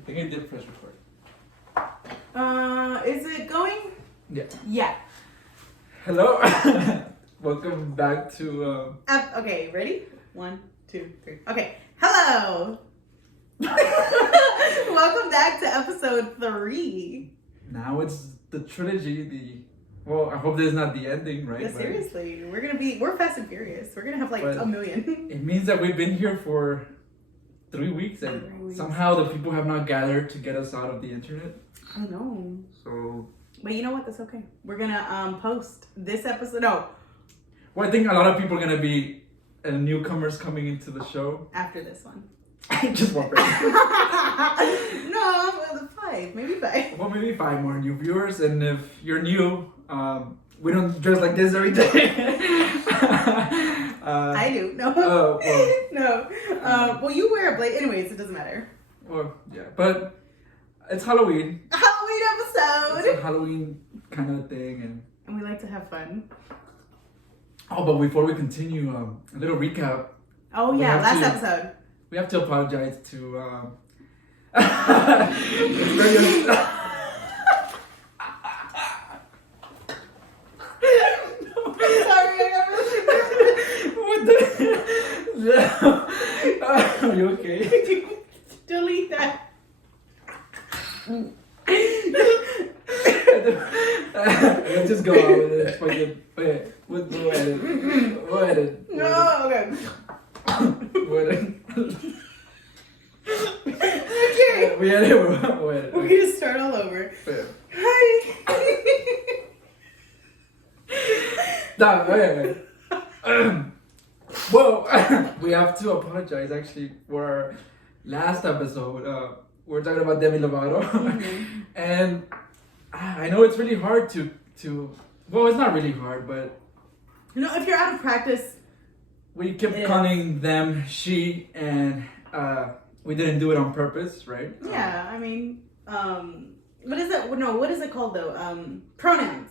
I think I did press record. Is it going? Yeah. Yeah. Hello. Welcome back to. Okay, ready? 1, 2, 3. Okay. Hello. Welcome back to episode 3. Now it's the trilogy. Well, I hope this is not the ending, right? Yeah, seriously, we're Fast and Furious. We're gonna have like But a million. It means that we've been here for 3 weeks, and 3 weeks. somehow the people have not gathered to get us out of the internet. I know. So. But you know what? That's okay. We're gonna post this episode. No, Well, I think a lot of people are gonna be newcomers coming into the show. after this one. Just one person. No, 5, maybe 5. Well, maybe 5 more new viewers, and if you're new, we don't dress like this every day. I do. No. Oh, well. No. Well, you wear a blazer. Anyways, it doesn't matter. Well, yeah, but it's Halloween. Halloween It's episode. a Halloween kind of thing, And we like to have fun. but before we continue, a little recap. Oh We yeah, have last to- episode. We have to apologize to. It's very. Sorry, I got really What the? Are you okay? Delete that. Let's just go out with it. Fucking. Wait, we'll edit. We'll edit. No, okay. We'll edit. Okay. We edit. We'll edit. We're gonna start all over. Yeah. Hi. Nah, okay. Well, we have to apologize actually for our last episode. We're talking about Demi Lovato, and I know it's really hard to. Well, it's not really hard, but You know, if you're out of practice, we kept It calling them she, and we didn't do it on purpose, right? yeah. I mean, what is it? No, what is it called though? Pronouns.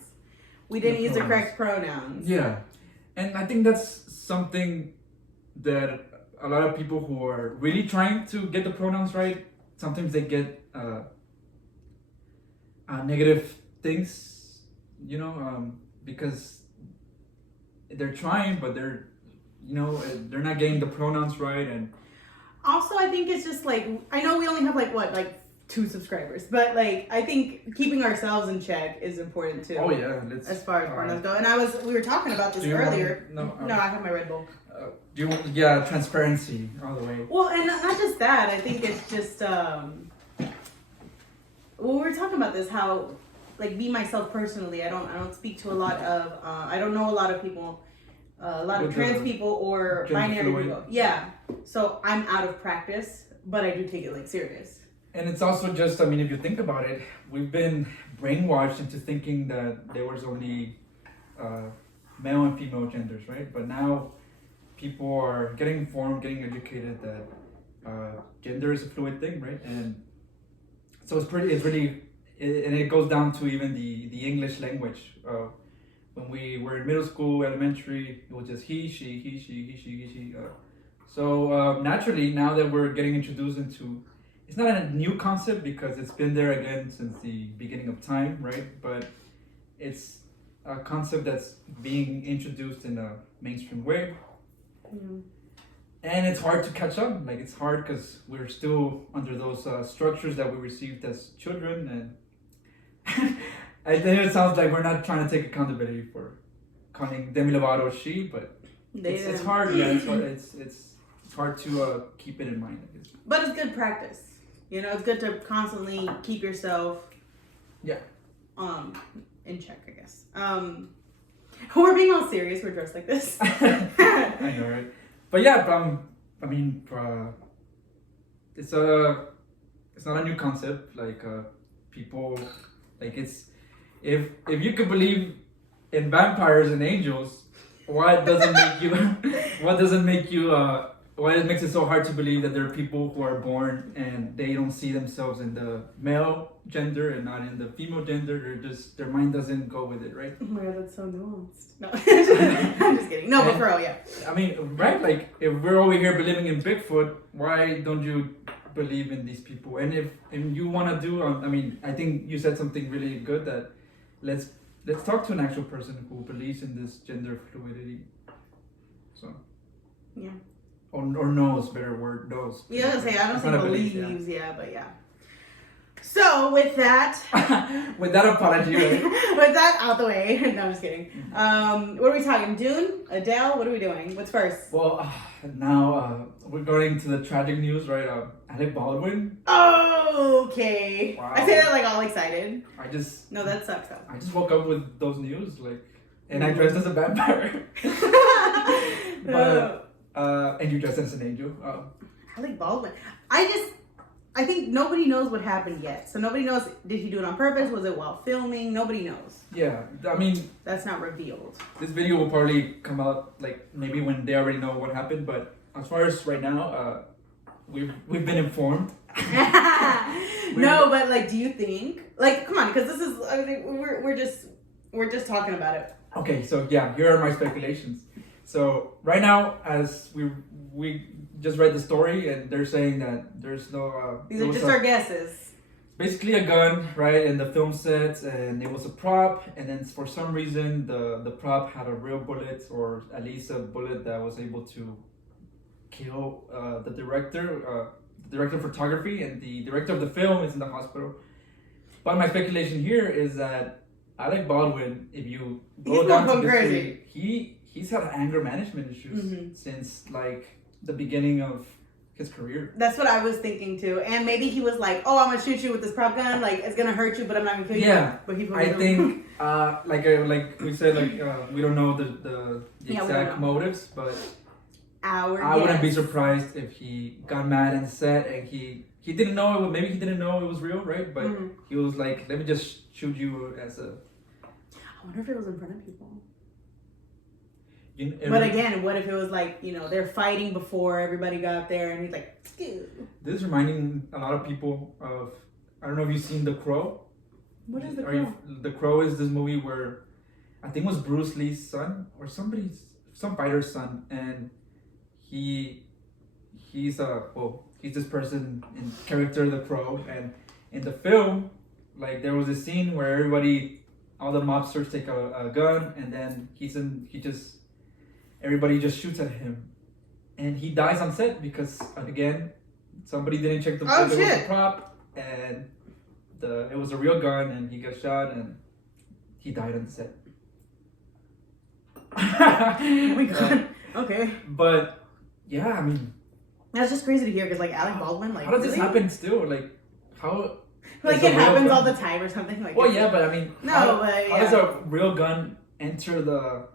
We didn't The use the pronouns. correct pronouns. Yeah, and I think that's something that a lot of people who are really trying to get the pronouns right, sometimes they get negative things, because they're trying, but they're not getting the pronouns right, and Also, I think it's just like, I know we only have like 2 subscribers, but like I think keeping ourselves in check is important too. oh yeah, let's. As far as pronouns go, and we were talking about this Do you earlier. want- No, I have my Red Bull. Do you want? Yeah, transparency all the way. Well, and not just that. I think it's just well, we were talking about this, how like me myself personally, I don't speak to a lot of I don't know a lot of people, a lot of With trans the people or gender binary fluid. people. Yeah, so I'm out of practice, but I do take it like serious. And it's also just, if you think about it, we've been brainwashed into thinking that there was only male and female genders, right? But now people are getting informed, getting educated that gender is a fluid thing, right? And so and it goes down to even the English language. When we were in middle school, elementary, it was just he, she, he, she, he, she, he, she. So naturally, now that we're getting introduced into, it's not a new concept because it's been there again since the beginning of time, right? But it's a concept that's being introduced in a mainstream way. Mm. And it's hard to catch up. Like, it's hard because we're still under those structures that we received as children. And I think it sounds like we're not trying to take accountability for calling Demi Lovato she, but it's hard. Yeah, it's hard to keep it in mind, I guess. But it's good practice. It's good to constantly keep yourself in check, I guess. We're being all serious, we're dressed like this. I know, right? But yeah, it's not a new concept. Like people, like it's if you could believe in vampires and angels, why does it makes it so hard to believe that there are people who are born and they don't see themselves in the male gender and not in the female gender? Their mind doesn't go with it, right? Oh my god, that's so nuanced. No, I'm just kidding. No, but for real, yeah. Right? Like, if we're over here believing in Bigfoot, why don't you believe in these people. And if you want to do, I mean, I think you said something really good that let's talk to an actual person who believes in this gender fluidity. So. Yeah. Or knows, better word, knows. Yeah, I was gonna say, I don't think believes, but yeah. So, with that... with that apology, right? With that out the way. No, I'm just kidding. What are we talking? Dune? Adele? What are we doing? What's first? Well, now we're going to the tragic news, right? Alec Baldwin. Oh, okay. Wow. I say that like all excited. No, that sucks though. I just woke up with those news, like, and I dressed as a vampire. But, and you dressed as an angel. Alec Baldwin. I think nobody knows what happened yet. So nobody knows, did he do it on purpose? Was it while filming? Nobody knows. Yeah, I mean... That's not revealed. This video will probably come out, like, maybe when they already know what happened. But as far as right now, we've been informed. No, but, like, do you think... Like, come on, because this is... I mean, we're just talking about it. Okay, so, yeah, here are my speculations. So, right now, as we just read the story, and they're saying that there's no... These are just our guesses. Basically a gun, right, in the film sets, and it was a prop, and then for some reason, the prop had a real bullet, or at least a bullet that was able to kill the director of photography, and the director of the film is in the hospital. But my speculation here is that Alec Baldwin, if you go down to history, he's had anger management issues since, like, the beginning of his career. That's what I was thinking too. And maybe he was like, "Oh, I'm gonna shoot you with this prop gun. Like, it's gonna hurt you, but I'm not gonna kill you." Yeah, but I think, like we said, we don't know the exact motives, but I wouldn't be surprised if he got mad and set, and he didn't know it. Maybe he didn't know it was real, right? But he was like, "Let me just shoot you as a." I wonder if it was in front of people. But again, what if it was like, they're fighting before everybody got there, and he's like, "Ew." This is reminding a lot of people of, I don't know if you've seen The Crow. What is The Crow? The Crow is this movie where I think it was Bruce Lee's son or some fighter's son, and he's this person in character, The Crow, and in the film, like, there was a scene where all the mobsters take a gun, and then everybody just shoots at him, and he dies on set because, again, somebody didn't check the it was a prop, and it was a real gun, and he got shot, and he died on set. Oh my god. Okay. But yeah, I mean, that's just crazy to hear because, like, Alec Baldwin, like, how does this happen still? Like, how? Like, it happens all the time or something. Like, well, yeah, but I mean, how does a real gun enter the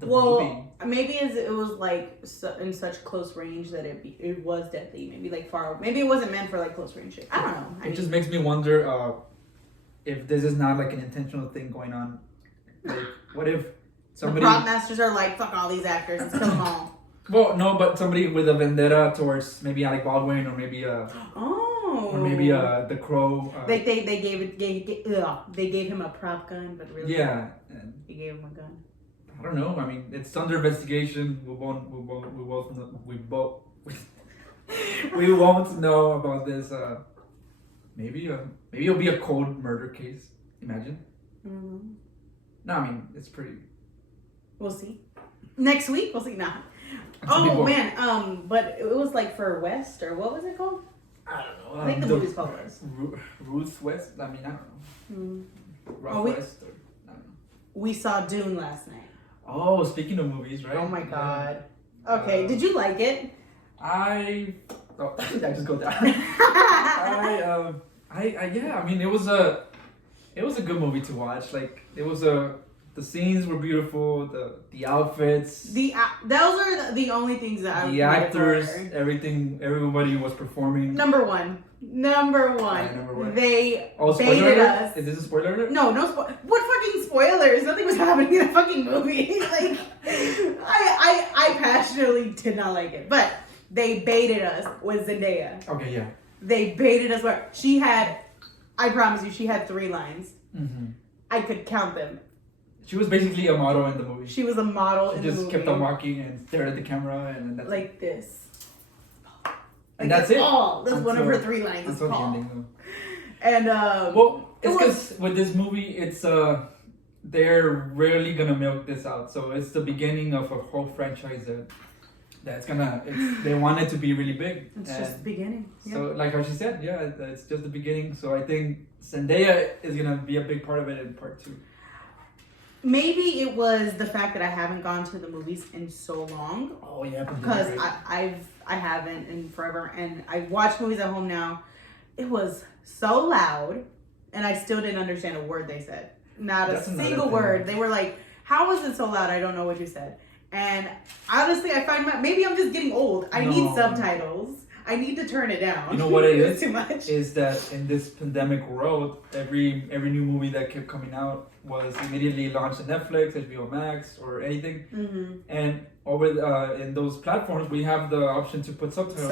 movie? Maybe it was like in such close range that it was deadly. Maybe like far. Maybe it wasn't meant for like close range shit. I don't know. It just makes me wonder if this is not like an intentional thing going on. Like, what if somebody? The prop masters are like, fuck all these actors, let's kill them all. Well, no, but somebody with a vendetta towards maybe Alec Baldwin or maybe or maybe The Crow. They gave him a prop gun, but really, he gave him a gun. I don't know. I mean, it's under investigation. We won't know about this. Maybe it'll be a cold murder case. Imagine. Mm-hmm. No, I mean, it's pretty. We'll see. Next week, we'll see. Nah. Oh man. But it was like for West, or what was it called? I don't know. I think the movie's called West. Ruth West. I mean, I don't know. West. Or, I don't know. We saw Dune last night. Oh, speaking of movies, right? Oh my god. Okay, did you like it? I just go down. I mean, it was a good movie to watch. Like, the scenes were beautiful, the outfits. Those are the only things that I. The actors, everybody was performing. Number one. Yeah, number one. They baited us. Is this a spoiler alert? No what fucking spoilers? Nothing was happening in the fucking movie. Like, I passionately did not like it. But they baited us with Zendaya. Okay, yeah. They baited us where she had, I promise you, she had 3 lines. Mm-hmm. I could count them. She was basically a model in the movie. She was a model in the movie. She just kept on walking and stared at the camera, and that's like this. And that's it. All. That's one of her 3 lines. That's the ending, though. And well, it's because with this movie, it's they're rarely gonna milk this out. So it's the beginning of a whole franchise they want it to be really big. It's just the beginning. Yeah. So like how she said, it's just the beginning. So I think Zendaya is gonna be a big part of it in part 2. Maybe it was the fact that I haven't gone to the movies in so long. Oh yeah, because I haven't in forever, and I watch movies at home now. It was so loud, and I still didn't understand a word they said. Not a single word. They were like, "How was it so loud? I don't know what you said." And honestly, I find maybe I'm just getting old. I need subtitles. I need to turn it down. You know what it is? Too much. Is that in this pandemic world, every new movie that kept coming out was immediately launched on Netflix, HBO Max, or anything. Mm-hmm. And over in those platforms, we have the option to put subtitles.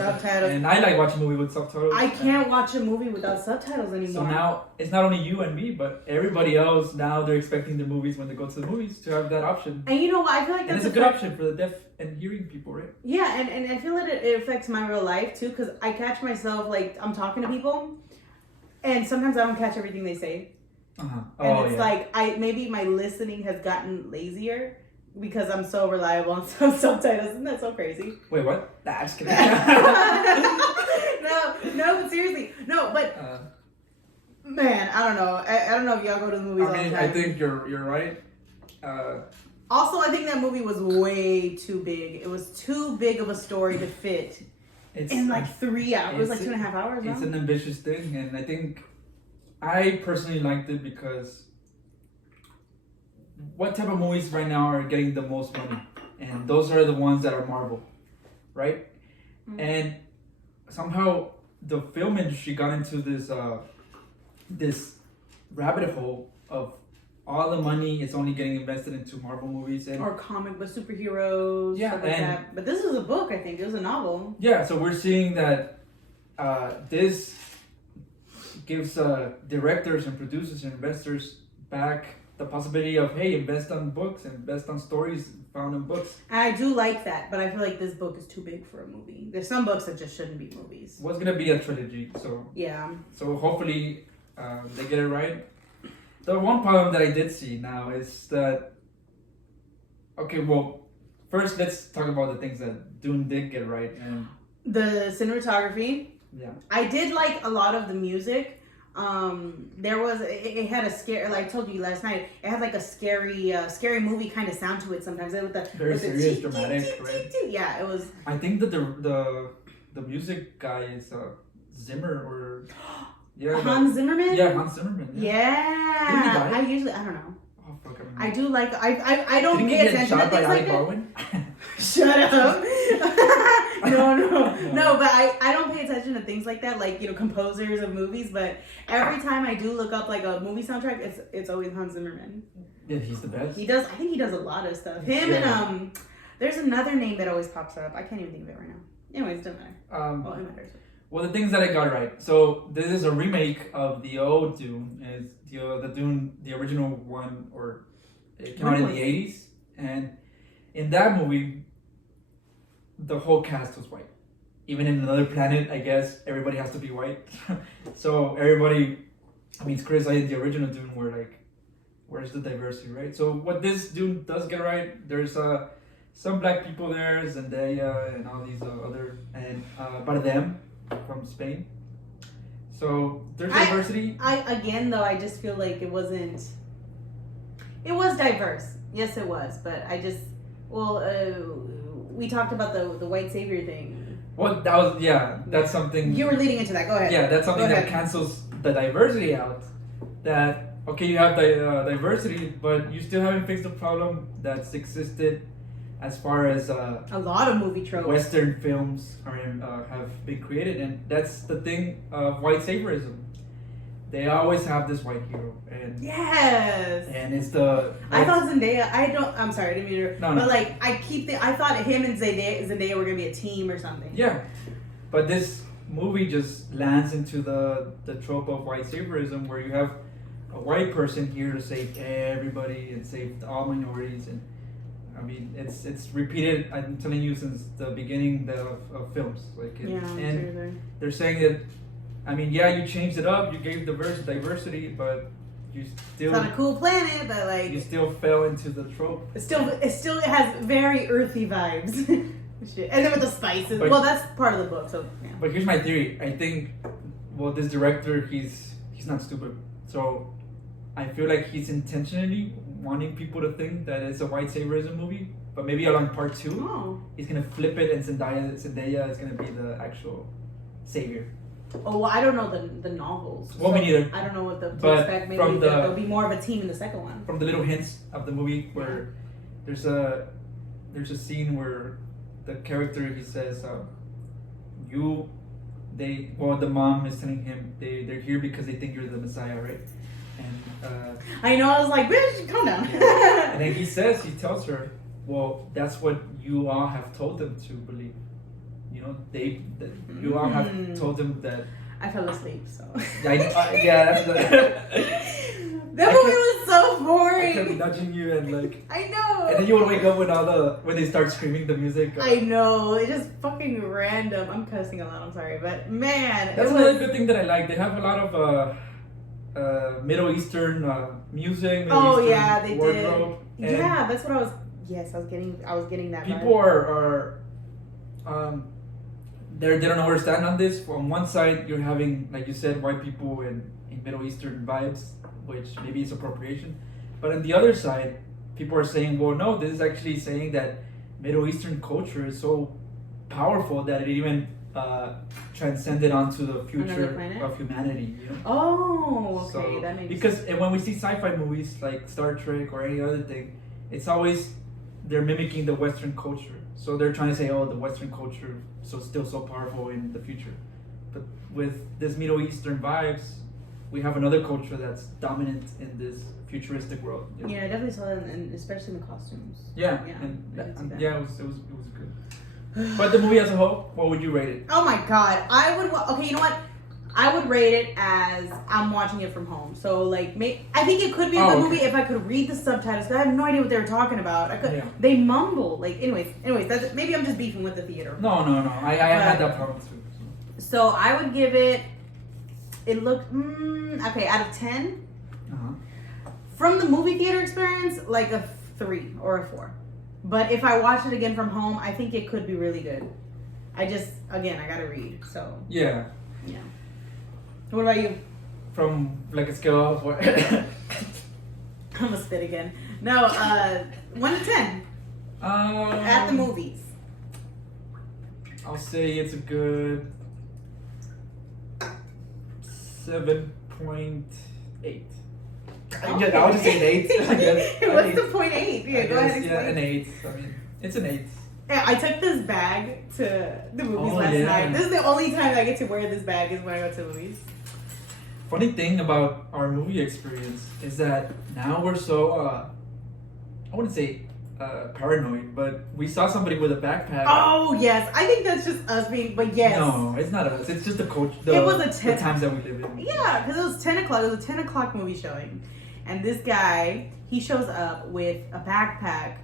And I like watching movies with subtitles. I can't watch a movie without subtitles anymore. So now it's not only you and me, but everybody else. Now they're expecting the movies when they go to the movies to have that option. And you know what? I feel like that's a good option for the deaf and hearing people, right? Yeah, and I feel that it affects my real life too, because I catch myself like I'm talking to people, and sometimes I don't catch everything they say. And it's like maybe my listening has gotten lazier because I'm so reliable on some subtitles. Isn't that so crazy? Wait, what? Nah, I'm just kidding. no, but seriously, no, but man, I don't know. I don't know if y'all go to the movies all the time. I think you're right. Also, I think that movie was way too big. It was too big of a story to fit in like 3 hours. It was like 2.5 hours. It's an ambitious thing, and I think I personally liked it because what type of movies right now are getting the most money? And those are the ones that are Marvel, right? Mm-hmm. And somehow the film industry got into this rabbit hole of all the money is only getting invested into Marvel movies or comic book superheroes. Yeah, that. But this was a book. I think it was a novel. Yeah, so we're seeing that this gives directors and producers and investors back the possibility of, hey, invest on books, invest on stories found in books. I do like that, but I feel like this book is too big for a movie. There's some books that just shouldn't be movies. Well, it's going to be a trilogy, so... Yeah. So hopefully they get it right. The one problem that I did see now is that... Okay, well, first let's talk about the things that Dune did get right. And the cinematography. Yeah. I did like a lot of the music. There was it had a scare, like I told you last night, it had like a scary movie kind of sound to it sometimes. With the very serious, dramatic, right? Yeah, it was. I think that the music guy is Zimmer or Hans Zimmerman. Yeah, Hans Zimmerman. Yeah. I don't know. Oh fuck! I do like I don't pay attention to things like that. Shut up. No, but I don't pay attention to things like that, like, composers of movies, but every time I do look up like a movie soundtrack, it's always Hans Zimmerman. Yeah, he's the best. I think he does a lot of stuff. Him and there's another name that always pops up. I can't even think of it right now. Anyways, it doesn't matter. It matters. Well, the things that I got right. So this is a remake of the old Dune. It's the Dune, the original one, or it came out in the 80s. And in that movie, the whole cast was white. Even in another planet, I guess, everybody has to be white. So everybody, Chris, I did the original Dune, were like, where's the diversity, right? So what this Dune does get right, there's some black people there, Zendaya, and all these other, and Bardem from Spain. So there's diversity. I just feel like it wasn't. It was diverse. Yes, it was. But we talked about the white savior thing. Well, that's something. You were leading into that. Go ahead. Yeah, that's something that cancels the diversity out. That, okay, you have diversity, but you still haven't fixed the problem that's existed as far as a lot of movie tropes. Western films have been created, and that's the thing of white saviorism. They always have this white hero, and yes, and it's I thought Zendaya. I'm sorry, I didn't mean to. No, but like, I thought him and Zendaya were gonna be a team or something. Yeah, but this movie just lands into the trope of white saviorism, where you have a white person here to save everybody and save all minorities, and I mean, it's repeated. I'm telling you since the beginning of films. Like, and they're saying that. I mean, yeah, you changed it up. You gave diversity, but you still. It's on a cool planet, but like. You still fell into the trope. It still has very earthy vibes. Shit. And then with the spices. But, well, that's part of the book. So. Yeah. But here's my theory. I think, well, this director, he's not stupid. So, I feel like he's intentionally wanting people to think that it's a white saviorism movie, but maybe along part 2, he's gonna flip it and Zendaya is gonna be the actual savior. Oh, well, I don't know the novels. Well, me neither. I don't know what to expect. Maybe there'll be more of a team in the second one. From the little hints of the movie, where there's a scene where the character, he says, the mom is telling him they're here because they think you're the Messiah, right? And I know, I was like, bitch, calm down. And then he tells her, well, that's what you all have told them to believe. You know, you all have told them that. I fell asleep, so. That's that movie was so boring. I kept nudging you and like. I know. And then you would wake up when they start screaming the music. I know, it's just fucking random. I'm cussing a lot. I'm sorry, but man, that's another good thing that I like. They have a lot of Middle Eastern music. They wardrobe. did. Yeah, that's what I was. Yes, I was getting that. People are they don't know where to stand on this. On one side, you're having, like you said, white people in Middle Eastern vibes, which maybe is appropriation. But on the other side, people are saying, well, no, this is actually saying that Middle Eastern culture is so powerful that it even transcended onto the future of humanity. You know? Oh, okay, so, that makes because sense. when we see sci-fi movies like Star Trek or any other thing, it's always they're mimicking the Western culture. So they're trying to say, oh, the Western culture still so powerful in the future. But with this Middle Eastern vibes, we have another culture that's dominant in this futuristic world. You know? Yeah, I definitely saw that, and especially in the costumes. Yeah, it was good. But the movie as a whole, what would you rate it? Oh my god, okay, you know what? I would rate it as I'm watching it from home. So like, I think it could be a good movie if I could read the subtitles. Cause I have no idea what they were talking about. They mumble. Like, anyways. Maybe I'm just beefing with the theater. No. I had that problem too. So I would give it. It looked okay out of 10. From the movie theater experience, like a 3 or a 4. But if I watch it again from home, I think it could be really good. I gotta read. So yeah. What about you? From like a scale of what? I'm gonna spit again. No, 1 to 10. At the movies. I'll say it's a good 7.8. Okay. I'll just say an 8. What's the point 8? Yeah, go ahead. Yeah, an 8. I mean, it's an 8. Yeah, I took this bag to the movies last night. This is the only time I get to wear this bag is when I go to movies. Funny thing about our movie experience is that now we're so, I wouldn't say paranoid, but we saw somebody with a backpack. Oh, yes. I think that's just us being, but yes. No, it's not us. It's just the culture. It was the times that we live in. Yeah, because it was 10 o'clock. It was a 10 o'clock movie showing. And this guy, he shows up with a backpack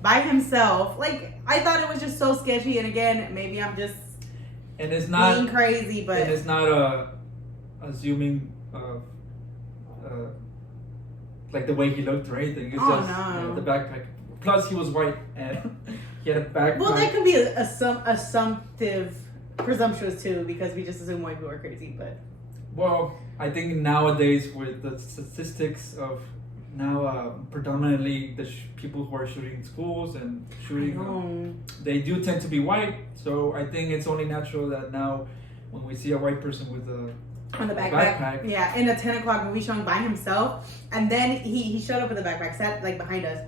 by himself. Like, I thought it was just so sketchy. And again, maybe I'm just being crazy, but. And it's not assuming like the way he looked or anything. It's just the backpack. Plus, he was white and he had a backpack. Well, that could be assumptive, presumptuous too, because we just assume white people are crazy. But well, I think nowadays with the statistics of now predominantly the people who are shooting schools and shooting, they do tend to be white. So I think it's only natural that now when we see a white person with on the backpack. Yeah, in a 10 o'clock movie showing by himself. And then he showed up with the backpack, sat like behind us.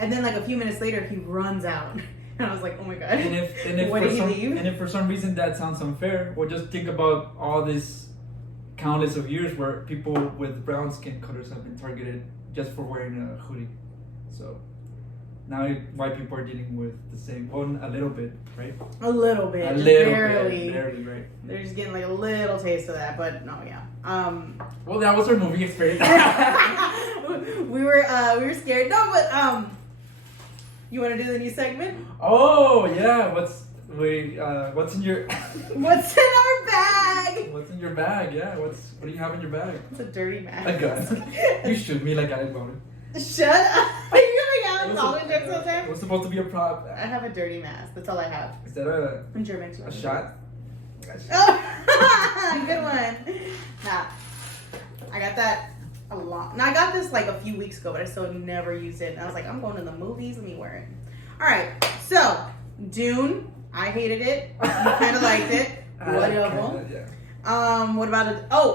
And then like a few minutes later, he runs out. And I was like, oh my God. And if for some reason that sounds unfair, well, just think about all this countless of years where people with brown skin colors have been targeted just for wearing a hoodie. So now white people are dealing with the same, a little bit, right? A little bit. Barely, right? They're just getting like a little taste of that, but no, yeah. Well, that was our movie experience. we were scared. No, but You want to do the new segment? Oh yeah, what's in your What's in our bag? what's in your bag? Yeah, what do you have in your bag? It's a dirty bag. A gun. You shoot me like Alec Bowden. Shut up. Are you gonna make Alec Baldwin jokes all the time? It was supposed to be a prop. I have a dirty mask. That's all I have. Is that a German. shot? Oh, good one. Nah, I got that a lot. Now I got this like a few weeks ago, but I still never used it. And I was like, I'm going to the movies. Let me wear it. All right. So Dune. I hated it. You kind of liked it. Whatever. Yeah. What about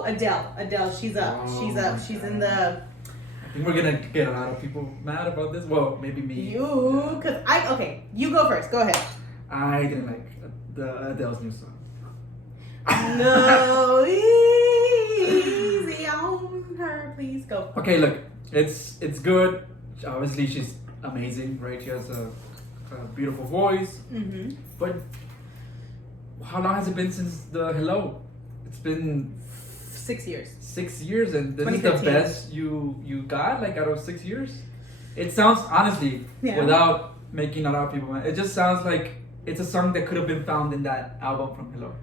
Adele? Adele. She's up. She's in the. I think we're gonna get a lot of people mad about this. Well, maybe me. You, cause okay. You go first. Go ahead. I didn't like the Adele's new song. No, easy on her, please go. Okay, look, it's good. Obviously, she's amazing, right? She has a beautiful voice. Mm-hmm. But how long has it been since the Hello? It's been 6 years. 6 years, and this is the 2015. best you got, like, out of 6 years. It sounds, honestly, Yeah. without making a lot of people mad, it just sounds like it's a song that could have been found in that album from Hello.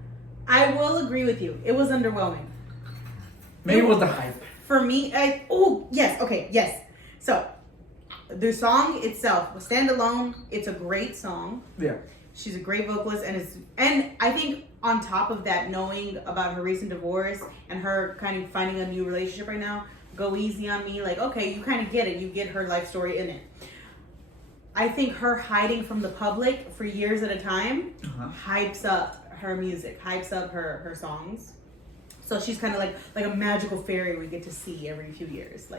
I will agree with you. It was underwhelming. Maybe it was the hype. For me, yes. So, the song itself was standalone. It's a great song. Yeah. She's a great vocalist, and I think on top of that, knowing about her recent divorce and her kind of finding a new relationship right now, Go Easy on Me. Like, okay, you kind of get it. You get her life story in it. I think her hiding from the public for years at a time hypes up her music, hypes up her songs. So she's kind of like a magical fairy we get to see every few years.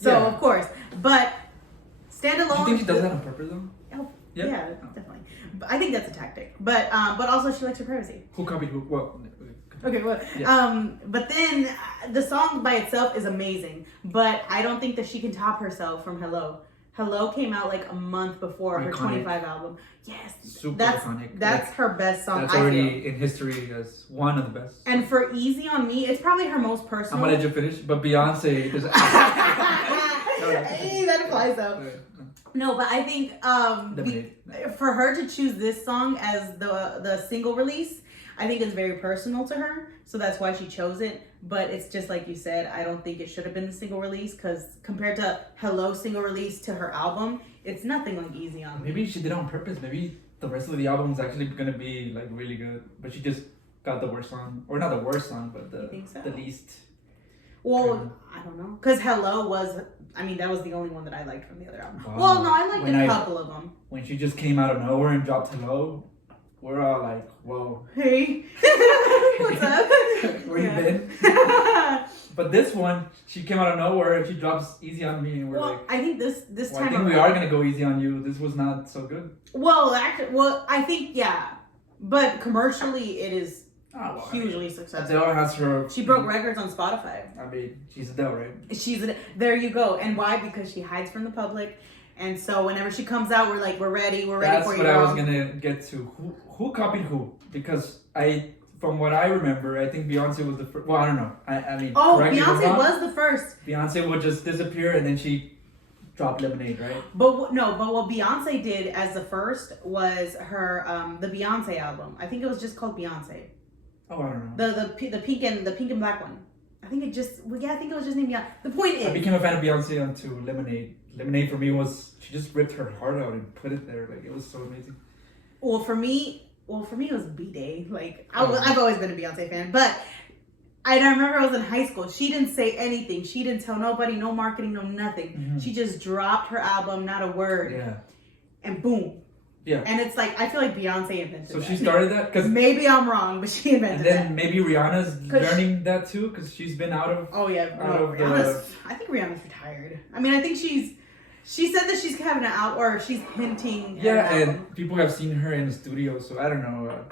Yeah. Of course. But standalone. Do you think she does that on purpose though? Oh, Yeah? yeah, definitely. But I think that's a tactic. But also she likes her privacy. Who copied who? Well, Okay, well, yeah. but then the song by itself is amazing. But I don't think that she can top herself from Hello. Hello came out like a month before her Iconic. 25 album. Yes, Super iconic. That's her best song. That's already in history as one of the best. And for Easy on Me, it's probably her most personal. I'm gonna let you finish, but Beyonce. Hey, that applies though. No, but I think for her to choose this song as the single release, I think it's very personal to her. So that's why she chose it. But it's just like you said, I don't think it should have been the single release because compared to Hello single release to her album, it's nothing like Easy on Me. Maybe she did it on purpose. Maybe the rest of the album is actually gonna be like really good, but she just got the worst song, or not the worst song, but the least. Well, I don't know, because Hello was, that was the only one that I liked from the other album. Wow. Well, no, I liked a couple of them. When she just came out of nowhere and dropped Hello, we're all like, whoa. Hey, what's up? Where you been? But this one, she came out of nowhere and she drops Easy on Me, and we're like, I think this time I think we are gonna go easy on you. This was not so good. I think but commercially it is hugely successful. Adele has her. She broke records on Spotify. She's Adele, right? There you go. And why? Because she hides from the public. And so whenever she comes out, we're like, we're ready for you. That's what I was gonna get to. Who copied who? Because from what I remember, I think Beyonce was the first. Well, I don't know. Beyonce was the first. Beyonce would just disappear and then she dropped Lemonade, right? But what Beyonce did as the first was her the Beyonce album. I think it was just called Beyonce. Oh, I don't know. The pink and black one. I think it was just named Beyonce. The point is, I became a fan of Beyonce onto Lemonade. Lemonade for me was she just ripped her heart out and put it there. Like, it was so amazing. Well, for me it was B-Day. Like, I've always been a Beyonce fan, but I remember I was in high school. She didn't say anything. She didn't tell nobody, no marketing, no nothing. Mm-hmm. She just dropped her album, not a word. Yeah. And boom. Yeah. And it's like, I feel like Beyonce invented that. So she started that? Cause maybe I'm wrong, but she invented that. And then maybe Rihanna's learning that too, because she's been out of... Oh, yeah. I think Rihanna's retired. I think she said that she's having an out, or she's hinting. Yeah, and people have seen her in the studio, so I don't know.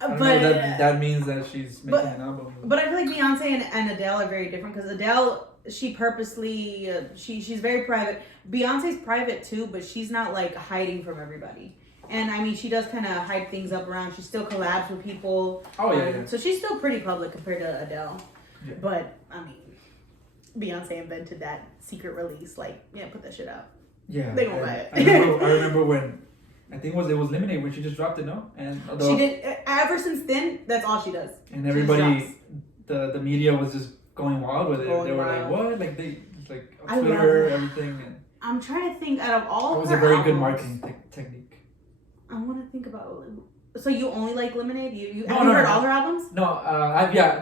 I don't know that means that she's making an album. But I feel like Beyonce and Adele are very different, because Adele, she purposely, she's very private. Beyonce's private too, but she's not like hiding from everybody. And she does kind of hide things up around. She still collabs with people. Oh, yeah. So she's still pretty public compared to Adele. Yeah. But, Beyonce invented that secret release. Like, put that shit out. Yeah. they gonna buy it. I remember when, I think it was Lemonade when she just dropped it, no? And She did, ever since then, that's all she does. And everybody, the media was just going wild with it. They were like, what? Like, like, Twitter, everything. And I'm trying to think, out of all it was her a very albums, good marketing technique. I want to think about, so you only like Lemonade? You No, have you heard no. all her albums? No,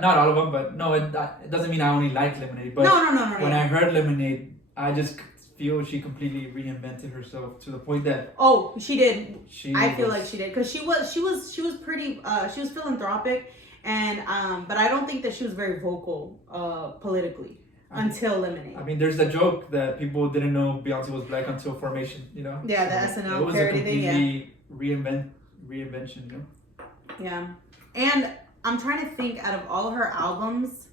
not all of them, but no, it doesn't mean I only like Lemonade. But No. when I heard Lemonade, I just feel she completely reinvented herself to the point that she did. I feel like she did, because she was pretty. She was philanthropic, and but I don't think that she was very vocal politically until Lemonade. I mean, there's the joke that people didn't know Beyonce was black until Formation. You know? Yeah, so the SNL it was parody a completely reinvention. You know? Yeah, and I'm trying to think, out of all her albums,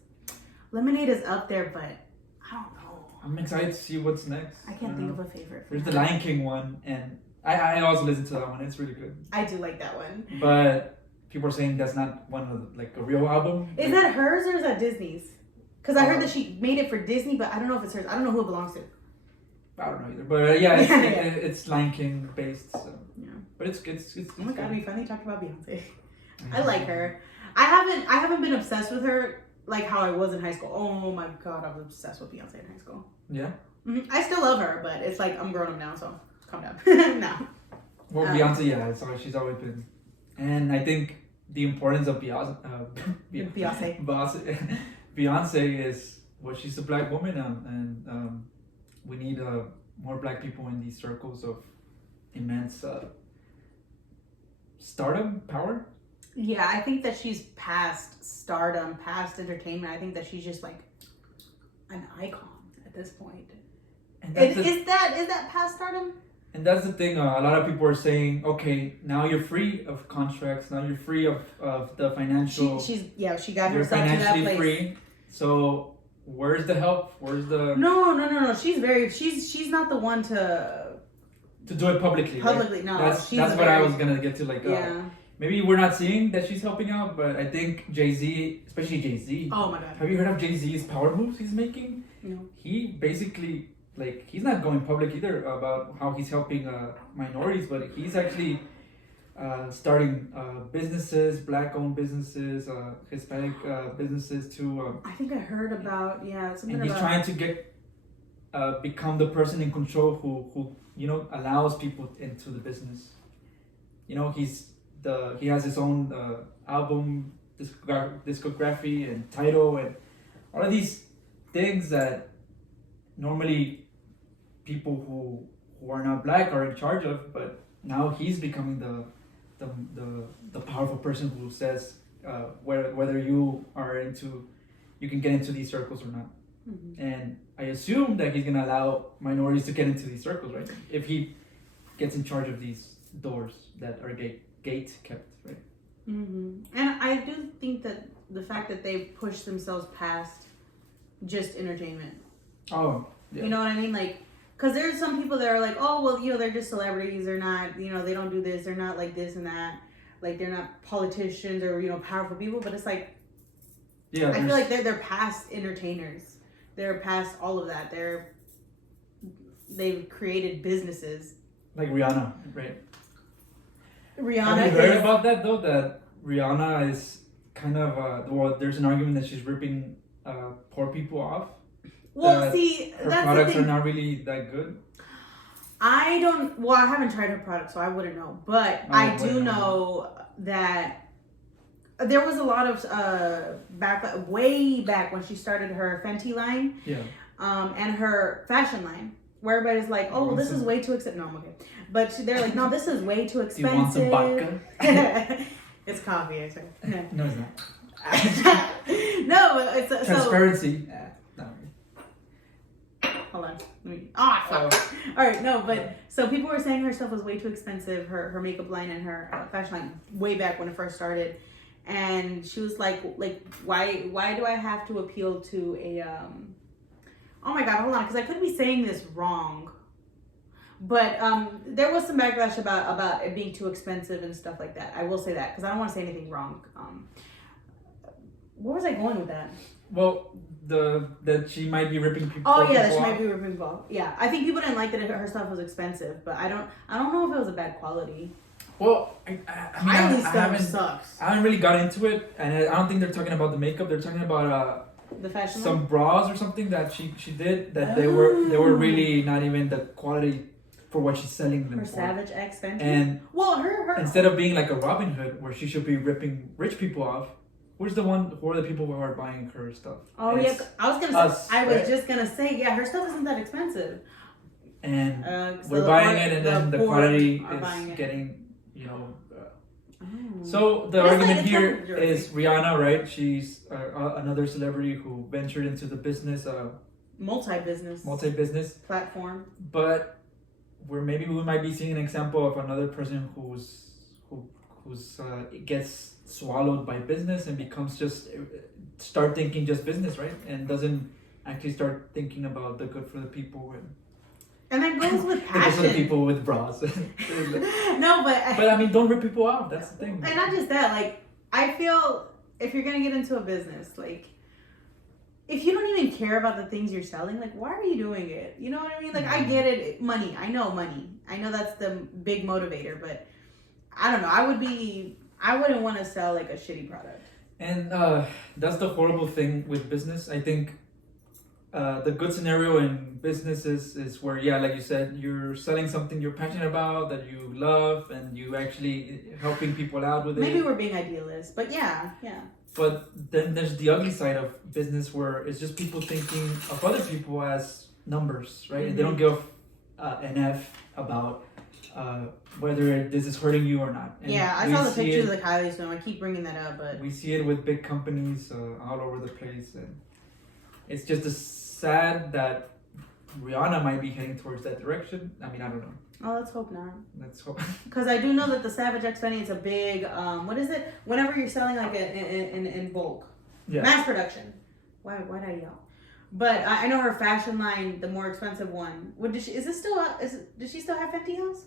Lemonade is up there, but I don't know. I'm excited to see what's next. I can't think of a favorite. There's the Lion King one, and I also listened to that one. It's really good. I do like that one. But people are saying that's not one of the, like, a real album. Is that hers or is that Disney's? Because I heard that she made it for Disney, but I don't know if it's hers. I don't know who it belongs to. I don't know either, but yeah, it's Lion King based. So yeah, but it's oh my god, we finally talked about Beyonce. I like her. I haven't been obsessed with her like how I was in high school. Oh my god, I was obsessed with Beyonce in high school. Yeah. Mm-hmm. I still love her, but it's like I'm grown up now, so calm down. No. Well, Beyonce, yeah, she's always been, and I think the importance of Beyonce. Beyonce is, well, she's a black woman, and we need more black people in these circles of immense stardom, power. Yeah, I think that she's past stardom, past entertainment. I think that she's just like an icon at this point. And is that past stardom? And that's the thing. A lot of people are saying, okay, now you're free of contracts. Now you're free of the financial. She got herself to that place. Free. So where's the help? Where's the? No. She's not the one to do it publicly. Publicly, right? No. That's what I was gonna get to. Like, yeah. Maybe we're not seeing that she's helping out, but I think Jay-Z, especially Jay-Z. Oh my god. Have you heard of Jay-Z's power moves he's making? No. He basically, like, he's not going public either about how he's helping minorities, but he's actually starting businesses, black-owned businesses, Hispanic businesses too. I think I heard about something. And he's trying to get become the person in control who allows people into the business. He has his own album discography and title and all of these things that normally people who are not black are in charge of, but now he's becoming the powerful person who says whether you can get into these circles or not. Mm-hmm. And I assume that he's gonna allow minorities to get into these circles, right? If he gets in charge of these doors that are gate kept, right? Mm-hmm. And I do think that the fact that they push themselves past just entertainment. Oh, yeah. You know what I mean? Like, because there's some people that are like, oh, well, they're just celebrities. They're not, they don't do this. They're not like this and that. Like, they're not politicians or, powerful people. But it's like, yeah, I feel like they're past entertainers. They're past all of that. They've created businesses. Like Rihanna, right? Rihanna. Have you heard about that though? That Rihanna is kind of there's an argument that she's ripping poor people off. Well, see, her that's products the thing. are not really that good. I haven't tried her product, so I wouldn't know. But I do know that there was a lot of way back when she started her Fenty line, and her fashion line, where everybody's like, "Oh, well, this is way too expensive." No, I'm okay. But they're like, "No, this is way too expensive." Do you want some vodka? It's coffee, I think. No, it's not. No, it's transparency. No. Hold on. Fuck. All right, no, but so people were saying her stuff was way too expensive, her makeup line and her fashion line, way back when it first started, and she was like, why do I have to appeal to a Oh my god, hold on, because I could be saying this wrong, but there was some backlash about it being too expensive and stuff like that. I will say that because I don't want to say anything wrong. Where was I going with that? Well, that she might be ripping people. Oh yeah, that she off. might be ripping people. Yeah, I think people didn't like that her stuff was expensive, but I don't know if it was a bad quality. Well, I sucks. haven't really got into it, and I don't think they're talking about the makeup. They're talking about the fashion some line? bras or something that she did that they were really not even the quality for what she's selling them for. Savage X Fenty. And well, her instead of being like a Robin Hood where she should be ripping rich people off, who are the people who are buying her stuff? Oh it's yeah, I was just gonna say yeah, her stuff isn't that expensive. And we're buying it, and then the quality is getting. So the argument here is Rihanna, right? She's another celebrity who ventured into the business, multi-business platform. But we might be seeing an example of another person who's gets swallowed by business and becomes start thinking just business, right? And doesn't actually start thinking about the good for the people and that goes with passion. Those are people with bras. No, but I mean, don't rip people off. That's the thing. And not just that. Like, I feel if you're gonna get into a business, like, if you don't even care about the things you're selling, like, why are you doing it? You know what I mean? Like, I get it. Money. I know money. I know that's the big motivator. But I don't know. I wouldn't want to sell like a shitty product. And that's the horrible thing with business. I think. The good scenario in business is where, yeah, like you said, you're selling something you're passionate about, that you love, and you actually helping people out with it. Maybe we're being idealists, but yeah. But then there's the ugly side of business where it's just people thinking of other people as numbers, right? Mm-hmm. And they don't give an F about whether this is hurting you or not. And yeah, I saw the pictures of the Kylie Stone. I keep bringing that up, but... We see it with big companies all over the place, and it's just sad that Rihanna might be heading towards that direction. I mean, I don't know. Oh, let's hope not. Let's hope. Because I do know that the Savage X Fenty is a big, what is it? Whenever you're selling like in bulk. Yeah. Mass production. Why did I yell? But I know her fashion line, the more expensive one. Does she still have Fenty House?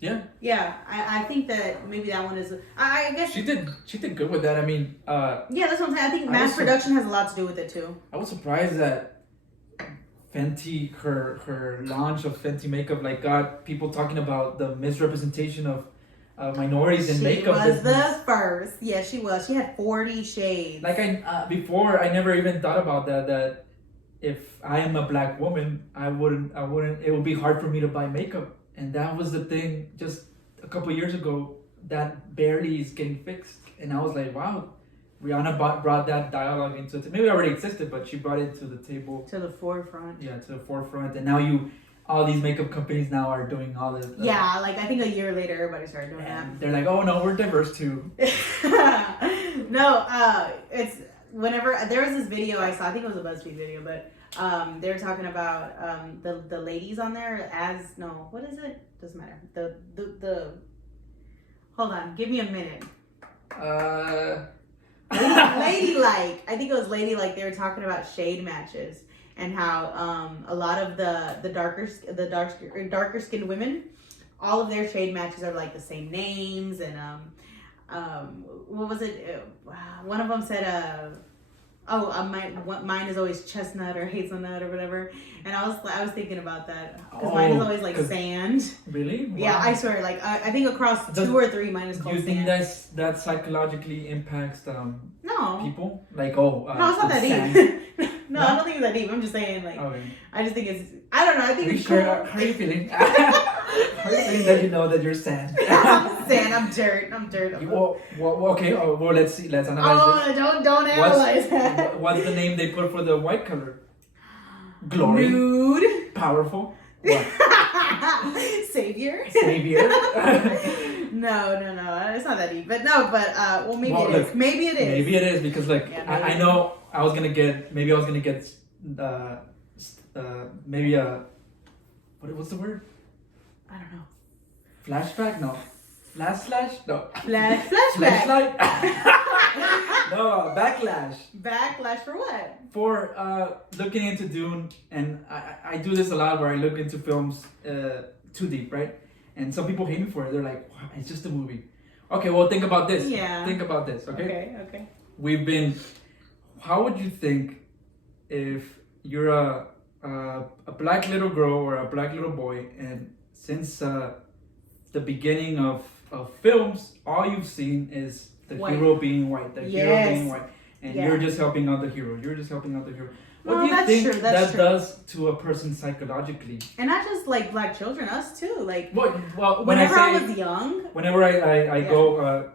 Yeah. Yeah, I think that maybe that one is. I guess she did good with that. I mean. Yeah, that's what I'm saying. I think mass production has a lot to do with it too. I was surprised that Fenty, her launch of Fenty makeup, like, got people talking about the misrepresentation of minorities in makeup. She was the first. Yeah, she was. She had 40 shades. Like before, I never even thought about that. That if I am a black woman, I wouldn't. It would be hard for me to buy makeup, and that was the thing. Just a couple of years ago, that barely is getting fixed, and I was like, wow. Rihanna brought that dialogue into it. Maybe it already existed, but she brought it to the table. To the forefront. Yeah, to the forefront. And now all these makeup companies now are doing all this. Yeah, like I think a year later, everybody started doing that. They're like, oh no, we're diverse too. No, it's whenever there was this video I saw. I think it was a BuzzFeed video, but they were talking about the ladies on there what is it? Doesn't matter. The hold on, give me a minute. Ladylike. I think it was Ladylike. They were talking about shade matches and how a lot of the darker skinned women, all of their shade matches are like the same names and what was it? One of them said mine is always chestnut or hazelnut or whatever, and I was thinking about that because mine is always like sand. Really? Wow. Yeah, I swear. Like I think across 2 or 3, mine is called sand. Do you think that psychologically impacts people? Like no, it's not that deep. No, I don't think it's that deep. I'm just saying like I just think it's I don't know. I think it's cool. How are you feeling? How are you feeling that you know that you're sand? Sand. I'm dirt. Okay. Well, let's see. Let's analyze it. Don't analyze that. What's the name they put for the white color? Glory. Nude. Powerful. What? Savior. No, it's not that deep. But maybe it is. Maybe it is. Maybe it is because I know I was gonna get maybe what's the word? I don't know. Flashback? No. Slash? No. Flashlight? No, backlash. Backlash for what? For looking into Dune, and I do this a lot where I look into films too deep, right? And some people hate me for it. They're like, wow, it's just a movie. Okay, well, think about this. Yeah. Think about this, okay? Okay. How would you think if you're a black little girl or a black little boy, and since the beginning of films, all you've seen is the White. hero being white, the hero Yes. being white, and Yeah. you're just helping out the hero. You're just helping out the hero. What No, do you that's think true, that's that true. does to a person psychologically? And not just like black children, us too. Like Well, whenever I was young, whenever I Yeah. go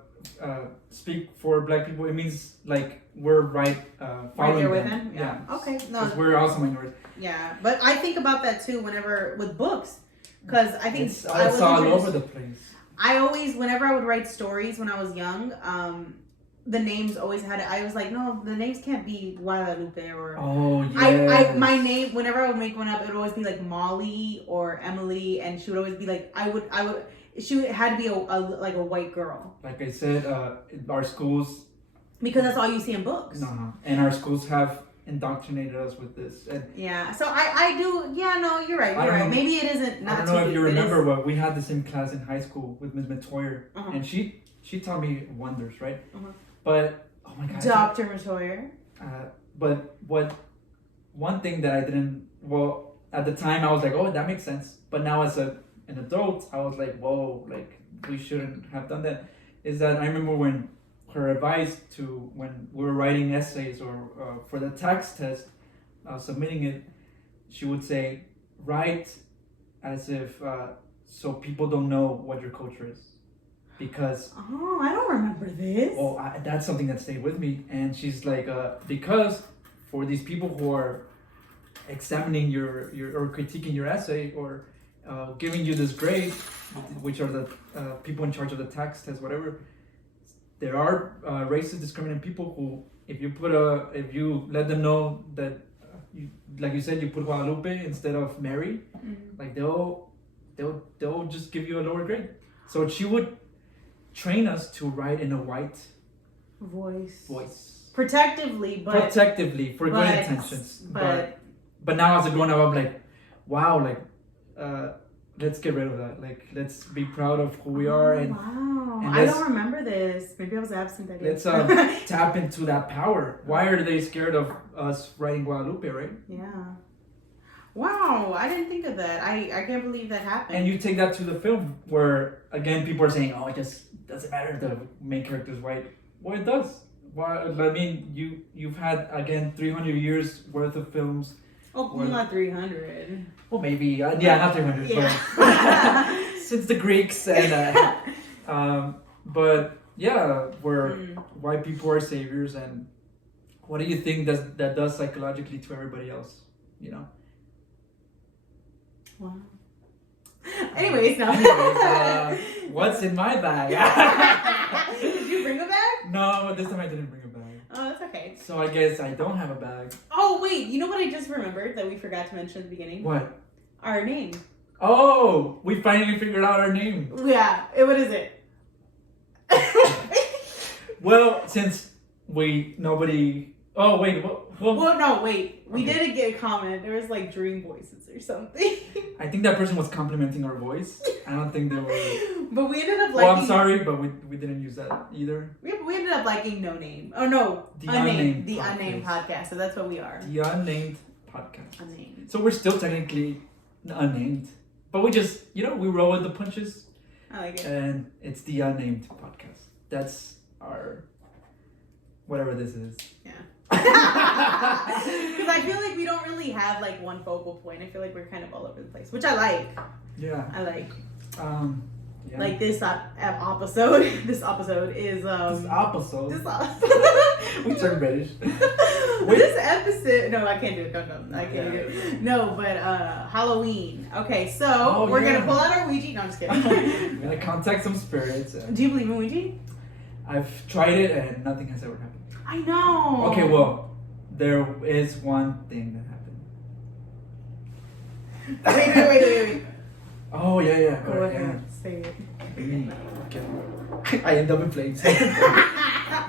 speak for black people, it means like we're right right following there with them. him. Yeah. Okay. No. Because we're also minorities. Yeah, but I think about that too whenever with books, because I think It's I was all introduced- over the place. I always, whenever I would write stories when I was young, the names always had it. I was like, no, the names can't be Guadalupe or. Oh yeah. My name, whenever I would make one up, it would always be like Molly or Emily, and she would always be like, she had to be like a white girl, Like I said, our schools. because that's all you see in books. No, and our schools have indoctrinated us with this. And Yeah, so I do. Yeah, no, you're right. I You're don't right. know- Maybe it isn't. I Not don't know too if you deep. It remember, is- but we had the same class in high school with Ms. Matoyer, Uh-huh. and she taught me wonders, right? Uh-huh. But oh my god, Dr. Matoyer. but one thing that I didn't, well, at the time I was like, oh, that makes sense. But now as an adult, I was like, whoa, like we shouldn't have done that. Is that I remember when her advice to when we were writing essays or for the tax test, submitting it, she would say, write as if so people don't know what your culture is. Because Oh, I don't remember this. that's something that stayed with me. And she's like, because for these people who are examining your or critiquing your essay or giving you this grade, which are the people in charge of the tax test, whatever, there are racist, discriminating people who, if you let them know that, like you said, you put Guadalupe instead of Mary, like they'll just give you a lower grade. So she would train us to write in a white voice. Protectively, but Protectively, for good intentions. But now as a grown up, I'm like, wow, like, let's get rid of that. Like, let's be proud of who we are, and wow, and I don't remember this. Maybe I was absent that day. let's tap into that power. Why are they scared of us writing Guadalupe, right? Yeah. Wow, I didn't think of that. I can't believe that happened. And you take that to the film, where again people are saying, "Oh, it just doesn't matter if the main character is white." Well, it does. Why? I mean, you've had again 300 years worth of films. Oh, Well- not 300. Well, maybe yeah, not 300, Yeah. but since the Greeks and but yeah, where white people are saviors, and what do you think that does psychologically to everybody else? You know. Wow. Anyways, no. What's in my bag? Did you bring a bag? No, this time I didn't bring a bag. Oh, that's okay. So I guess I don't have a bag. Oh, wait. You know what I just remembered that we forgot to mention at the beginning? What? Our name. Oh, we finally figured out our name. Yeah. What is it? Well, since nobody. Oh wait. Well, no, wait. We did get a comment. There was like dream voices or something. I think that person was complimenting our voice. I don't think they were. But we ended up liking. Well, I'm sorry, but we didn't use that either. We ended up liking No Name. Oh no, The Unnamed. The Podcast. Unnamed podcast. So that's what we are. The Unnamed Podcast. Unnamed. So we're still technically unnamed, but we just we roll with the punches, I like it. and it's the Unnamed Podcast. That's our whatever this is. Yeah. Because I feel like we don't really have like one focal point. I feel like we're kind of all over the place, which I like. Yeah. I like. Yeah. Like this episode. This episode is this episode. This We turned British. This episode. No, I can't do it. No, I can't do Yeah. it. No, but Halloween. Okay, so we're gonna pull out our Ouija. No, I'm just kidding. We're gonna contact some spirits. Do you believe in Ouija? I've tried it and nothing has ever happened. I know. Okay, well, there is one thing that happened. Wait. Oh yeah. Go Correct, ahead. Say it. Yeah. Okay. I end up in flames.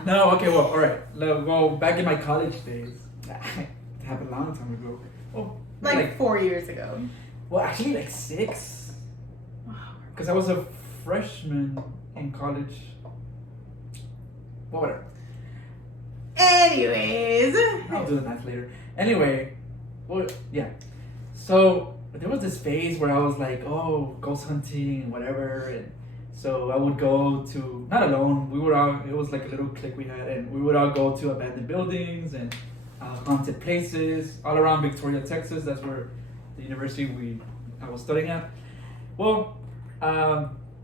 No, okay, well, alright. Well, back in my college days, it happened a long time ago. Oh, Like 4 years ago. well, actually, like 6. Because I was a freshman in college. Well, whatever. Anyways. I'll do the math later. Anyway, well, yeah. So there was this phase where I was like, oh, ghost hunting, whatever. And so I would go to, not alone, we would all, it was like a little clique we had, and we would all go to abandoned buildings and haunted places all around Victoria, Texas. That's where the university I was studying at. Well,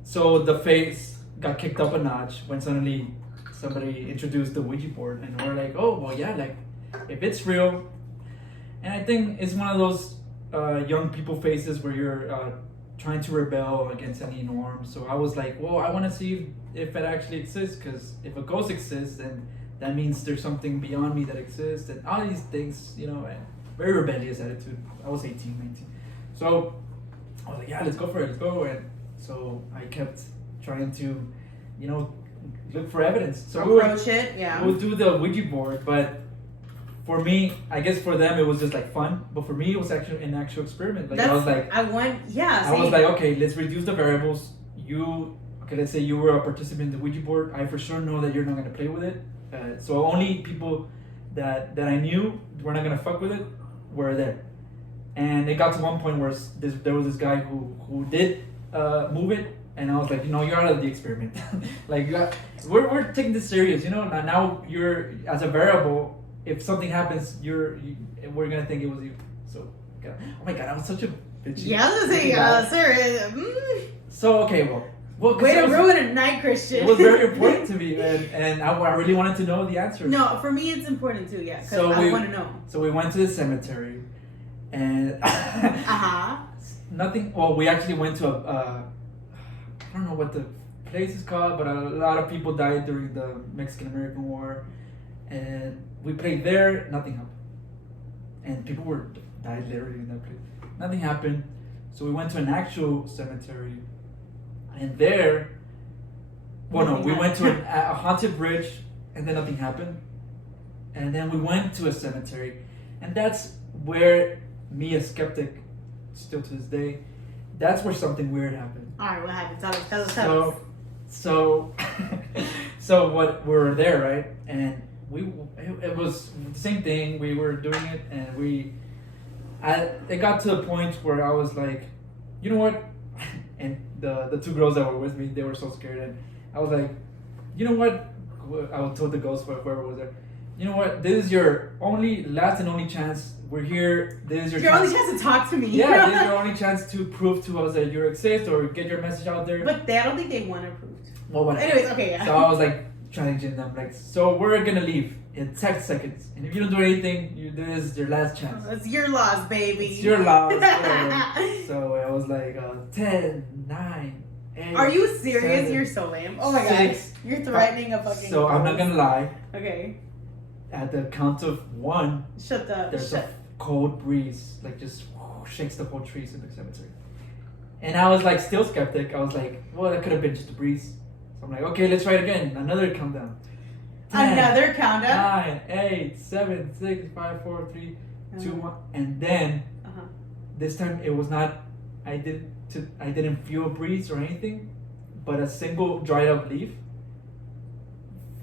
so the phase got kicked up a notch when suddenly somebody introduced the Ouija board, and we're like, oh, well, yeah, like, if it's real. And I think it's one of those young people phases where you're trying to rebel against any norm. So I was like, well, I want to see if it actually exists, because if a ghost exists, then that means there's something beyond me that exists, and all these things, you know, and very rebellious attitude. I was 18, 19. So I was like, yeah, let's go for it, let's go. And so I kept trying to, you know, look for evidence. So approach it, yeah. We would do the Ouija board, but for me, I guess for them it was just like fun, but for me it was actually an actual experiment. Like I was like, I was like, okay, let's reduce the variables. Let's say you were a participant in the Ouija board. I for sure know that you're not gonna play with it. So only people that I knew were not gonna fuck with it were there. And it got to one point where there was this guy who did move it. And I was like, you know, you're out of the experiment. Like, we're taking this serious, you know. Now you're, as a variable, if something happens, we're gonna think it was you. So, oh my god, I was such a bitch. Yeah, I was gonna say, So okay, well, way to ruin a night, Christian. It was very important to me, and I really wanted to know the answer. No, for me it's important too, yeah, because I want to know. So we went to the cemetery, and nothing. Well, we actually went to I don't know what the place is called, but a lot of people died during the Mexican-American War, and we played there. Nothing happened, and people died literally in that place. Nothing happened, so we went to an actual cemetery, and there, we went to a haunted bridge, and then nothing happened, and then we went to a cemetery, and that's where me, a skeptic, still to this day, that's where something weird happened. All right, what happened? Tell us. So what we were there, right? And it was the same thing. We were doing it, and it got to a point where I was like, you know what? And the two girls that were with me, they were so scared, and I was like, you know what? I told the ghost, whoever was there, you know what? This is your last and only chance. We're here. This is your only chance to talk to me. Yeah, this is your only chance to prove to us that you exist or get your message out there. But I don't think they want to prove. Well, whatever. Anyways, okay, yeah. So I was like challenging them, like, so we're gonna leave in 10 seconds, and if you don't do anything, this is your last chance. It's your loss, baby. It's your loss. So I was like, 10, 9, 8. Are you serious? 7, You're so lame. Oh my 6, god. You're threatening a fucking. So I'm not gonna lie. Okay. At the count of 1, there's a cold breeze, like just shakes the whole trees in the cemetery. And I was like still skeptic. I was like, well, that could have been just a breeze. So I'm like, okay, let's try it again. Another countdown. 10, Another countdown? 9, 8, 7, 6, 5, 4, 3, 2, 1. And then this time it was not, I didn't feel a breeze or anything, but a single dried up leaf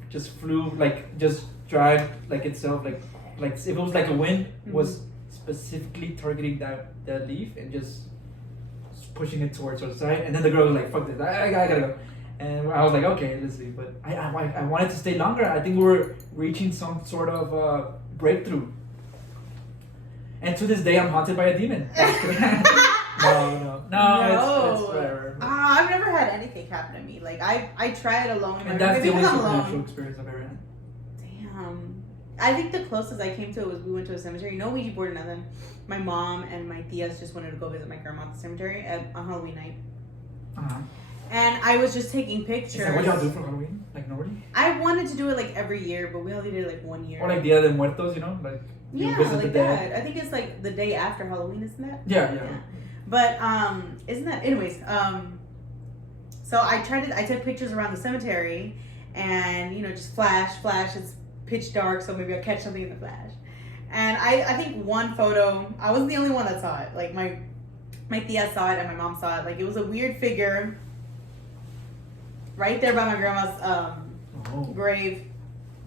just flew, like just dried like itself, like if it was like a wind, was specifically targeting that leaf and just pushing it towards the side. And then the girl was like, fuck this, I gotta go. And I was like, okay, let's leave. But I wanted to stay longer. I think we were reaching some sort of breakthrough. And to this day, I'm haunted by a demon. No, it's whatever. I've never had anything happen to me. Like I try it alone. And that's the only supernatural experience I've ever had. Damn. I think the closest I came to it was we went to a cemetery. No Ouija board or nothing. My mom and my tias just wanted to go visit my grandma at the cemetery on Halloween night. And I was just taking pictures. Is that what y'all do for Halloween? Like nobody? I wanted to do it like every year, but we only did it like 1 year. Or like Dia de Muertos, you know? Like you visit like the dead. That. I think it's like the day after Halloween, isn't that? Yeah. But isn't that anyways, so I took pictures around the cemetery and just flash, it's pitch dark, so maybe I'll catch something in the flash. And I think one photo, I wasn't the only one that saw it. Like my tia saw it and my mom saw it. Like it was a weird figure right there by my grandma's grave,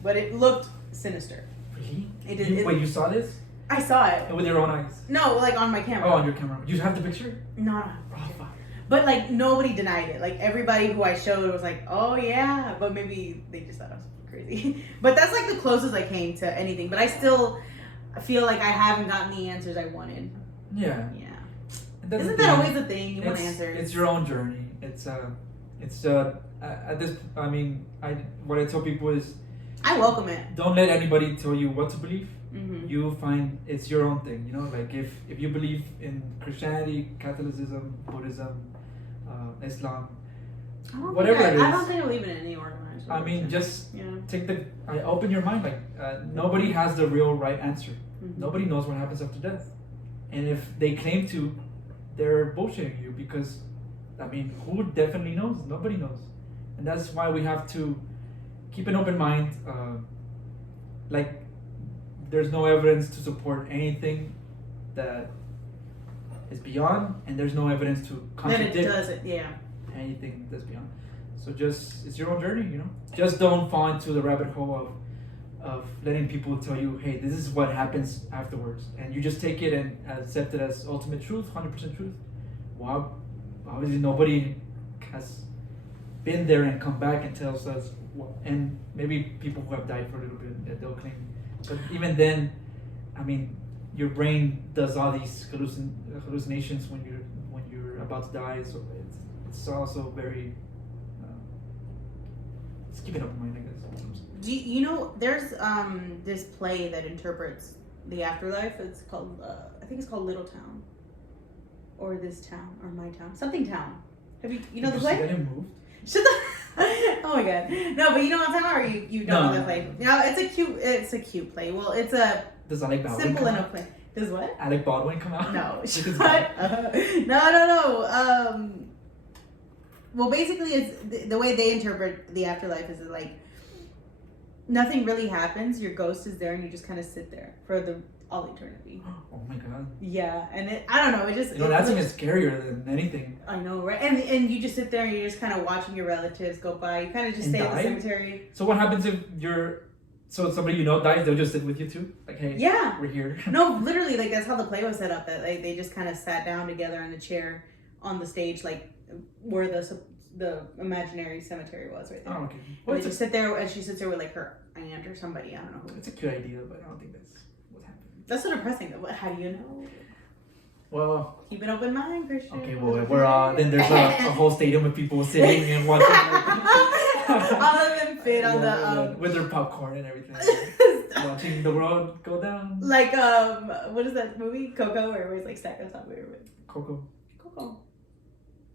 but it looked sinister. Really? It did. Wait, you saw this? I saw it. With your own eyes? No, like on my camera. Oh, on your camera. You have the picture? No. Oh, fuck. But like nobody denied it. Like everybody who I showed was like, "Oh yeah," but maybe they just thought I was crazy. But that's like the closest I came to anything. But I still feel like I haven't gotten the answers I wanted. Yeah. Yeah. Isn't that always the thing? You want answers. It's your own journey. It's at this. I mean, what I tell people is, I welcome it. don't let anybody tell you what to believe. Mm-hmm. You find it's your own thing. You know, like if you believe in Christianity, Catholicism, Buddhism, Islam, whatever it is. I don't think I believe in any organized. I mean, just yeah. open your mind. Like nobody has the real right answer. Mm-hmm. Nobody knows what happens after death. And if they claim to, they're bullshitting you because, I mean, who definitely knows? Nobody knows. And that's why we have to keep an open mind. Like, there's no evidence to support anything that is beyond, and there's no evidence to contradict then it does it, yeah. anything that's beyond. So it's your own journey, you know? Just don't fall into the rabbit hole of letting people tell you, hey, this is what happens afterwards, and you just take it and accept it as ultimate truth, 100% truth. Well, obviously nobody has been there and come back and tells us, and maybe people who have died for a little bit, they'll claim. But even then, I mean, your brain does all these hallucinations when you're about to die, so it's also very. Just keep it open mind, I guess. Do you know there's this play that interprets the afterlife? It's called I think it's called Little Town, or This Town, or My Town, something Town. Have you know the play? Did you see that it moved? Shut the. Oh my god. No, but you know what I'm talking about, or you don't know the play. No, it's a cute play. Well, it's a Does Alec Baldwin simple come enough out? play. Does what? Alec Baldwin come out? No. With Shut his up. No. Well, basically, it's the way they interpret the afterlife is like nothing really happens. Your ghost is there, and you just kind of sit there for all eternity. Oh my god. Yeah, and I don't know. It just that's even scarier than anything. I know, right? And you just sit there and you're just kind of watching your relatives go by. You kind of just stay at the cemetery. So what happens if somebody you know dies? They'll just sit with you too. Like, hey, yeah, we're here. No, literally, like that's how the play was set up. That like they just kind of sat down together in the chair on the stage, like where the imaginary cemetery was right there. Oh, okay. Well, they just sit there, and she sits there with like her aunt or somebody. I don't know who. It's a cute idea, but I don't think that's what happened. That's so depressing though. But how do you know? Well, keep an open mind, Christian. Okay, well, then there's a whole stadium of people sitting and watching. All of them fit on the with their popcorn and everything, watching the world go down. Like what is that movie? Coco, or where it's like stacked on top of everybody. Coco.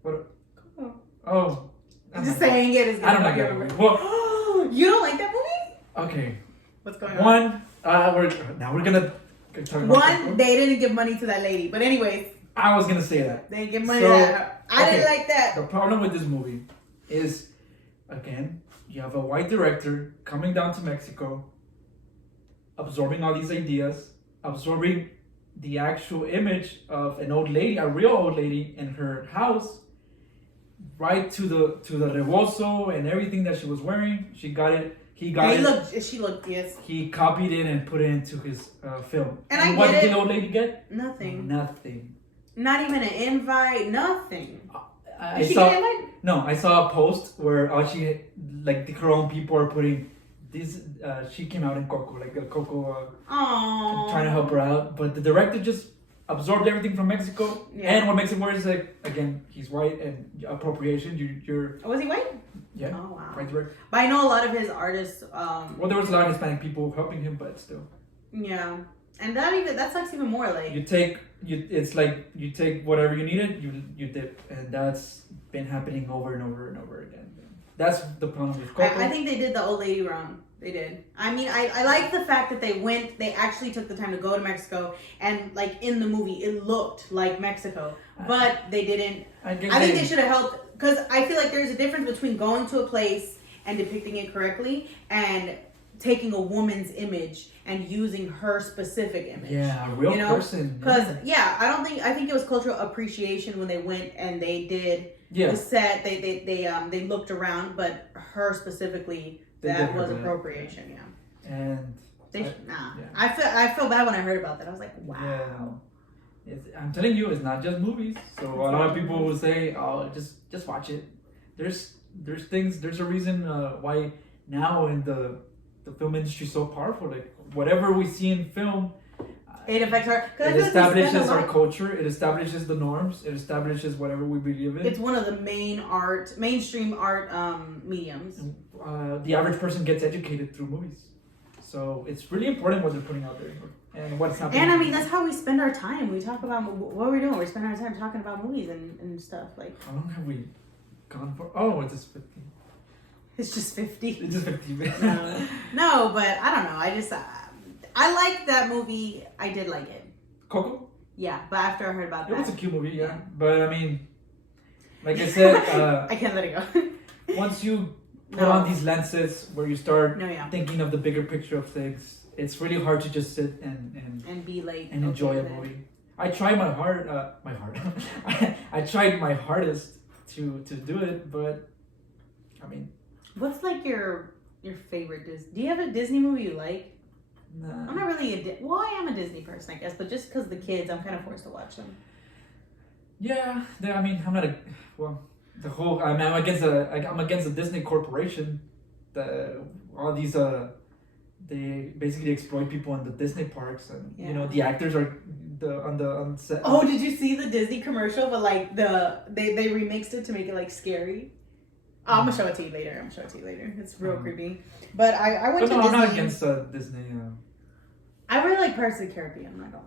What? Coco. Oh. Just saying it is. I don't like that movie. Well, you don't like that movie? Okay. What's going on? We're gonna. One, they didn't give money to that lady. But anyways. I was gonna say that. They didn't give money to that. I didn't like that. The problem with this movie is, again, you have a white director coming down to Mexico, absorbing all these ideas, absorbing the actual image of an old lady, a real old lady in her house, right to the rebozo and everything that she was wearing. She got it. She looked, yes. He copied it and put it into his film. And what did the old lady get? Nothing. Nothing. Not even an invite. Nothing. I saw a post where her own people are putting this. She came out in Coco, like a Coco, trying to help her out. But the director just absorbed everything from Mexico. Yeah. And what makes it worse is like, again, he's white and appropriation. You're. Was he white? Yeah. Oh wow. Right director. But I know a lot of his artists. Well, there was a lot of Hispanic people helping him, but still. Yeah, and that sucks even more. Like it's like you take whatever you needed, you dip, and that's been happening over and over and over again. That's the problem with Coco. I think they did the old lady wrong. They did. I mean, I like the fact that they actually took the time to go to Mexico, and like in the movie, it looked like Mexico, but they didn't. I think they should have helped, because I feel like there's a difference between going to a place and depicting it correctly and taking a woman's image and using her specific image. Yeah, a real person. Because I think it was cultural appreciation when they went and they did the set. They looked around, but her specifically, that was appropriation. Yeah. And I feel bad when I heard about that. I was like, wow. Yeah. I'm telling you, it's not just movies. So a lot of people will say, "Oh, just watch it." There's things. There's a reason why now in the film industry is so powerful. Like whatever we see in film, it affects our. It establishes our culture. It establishes the norms. It establishes whatever we believe in. It's one of the mainstream art mediums. The average person gets educated through movies, so it's really important what they're putting out there and what's happening. And I mean, that's how we spend our time. We talk about what we're doing. We spend our time talking about movies and stuff. Like, how long have we gone for? Oh, it's just 50. It's just 50. It's just 50 minutes. No, but I don't know. I liked that movie. I did like it. Coco? Yeah, but after I heard about that. It was a cute movie, yeah. But I mean, like I said, I can't let it go. Once you put on these lenses where you start thinking of the bigger picture of things, it's really hard to just sit and be like and enjoy a movie. I tried my I tried my hardest to do it, but I mean, what's like your favorite Disney? Do you have a Disney movie you like? Nah. I'm not really I am a Disney person, I guess, but just because the kids, I'm kind of forced to watch them. Yeah, I mean, I'm not the whole. I'm against the Disney corporation. All these they basically exploit people in the Disney parks, and you know the actors are on set. Oh, did you see the Disney commercial? But like they remixed it to make it like scary. Oh, I'm gonna show it to you later. It's real creepy. But I went to Disney. I'm not against Disney. I really like Pirates of the Caribbean. I'm not going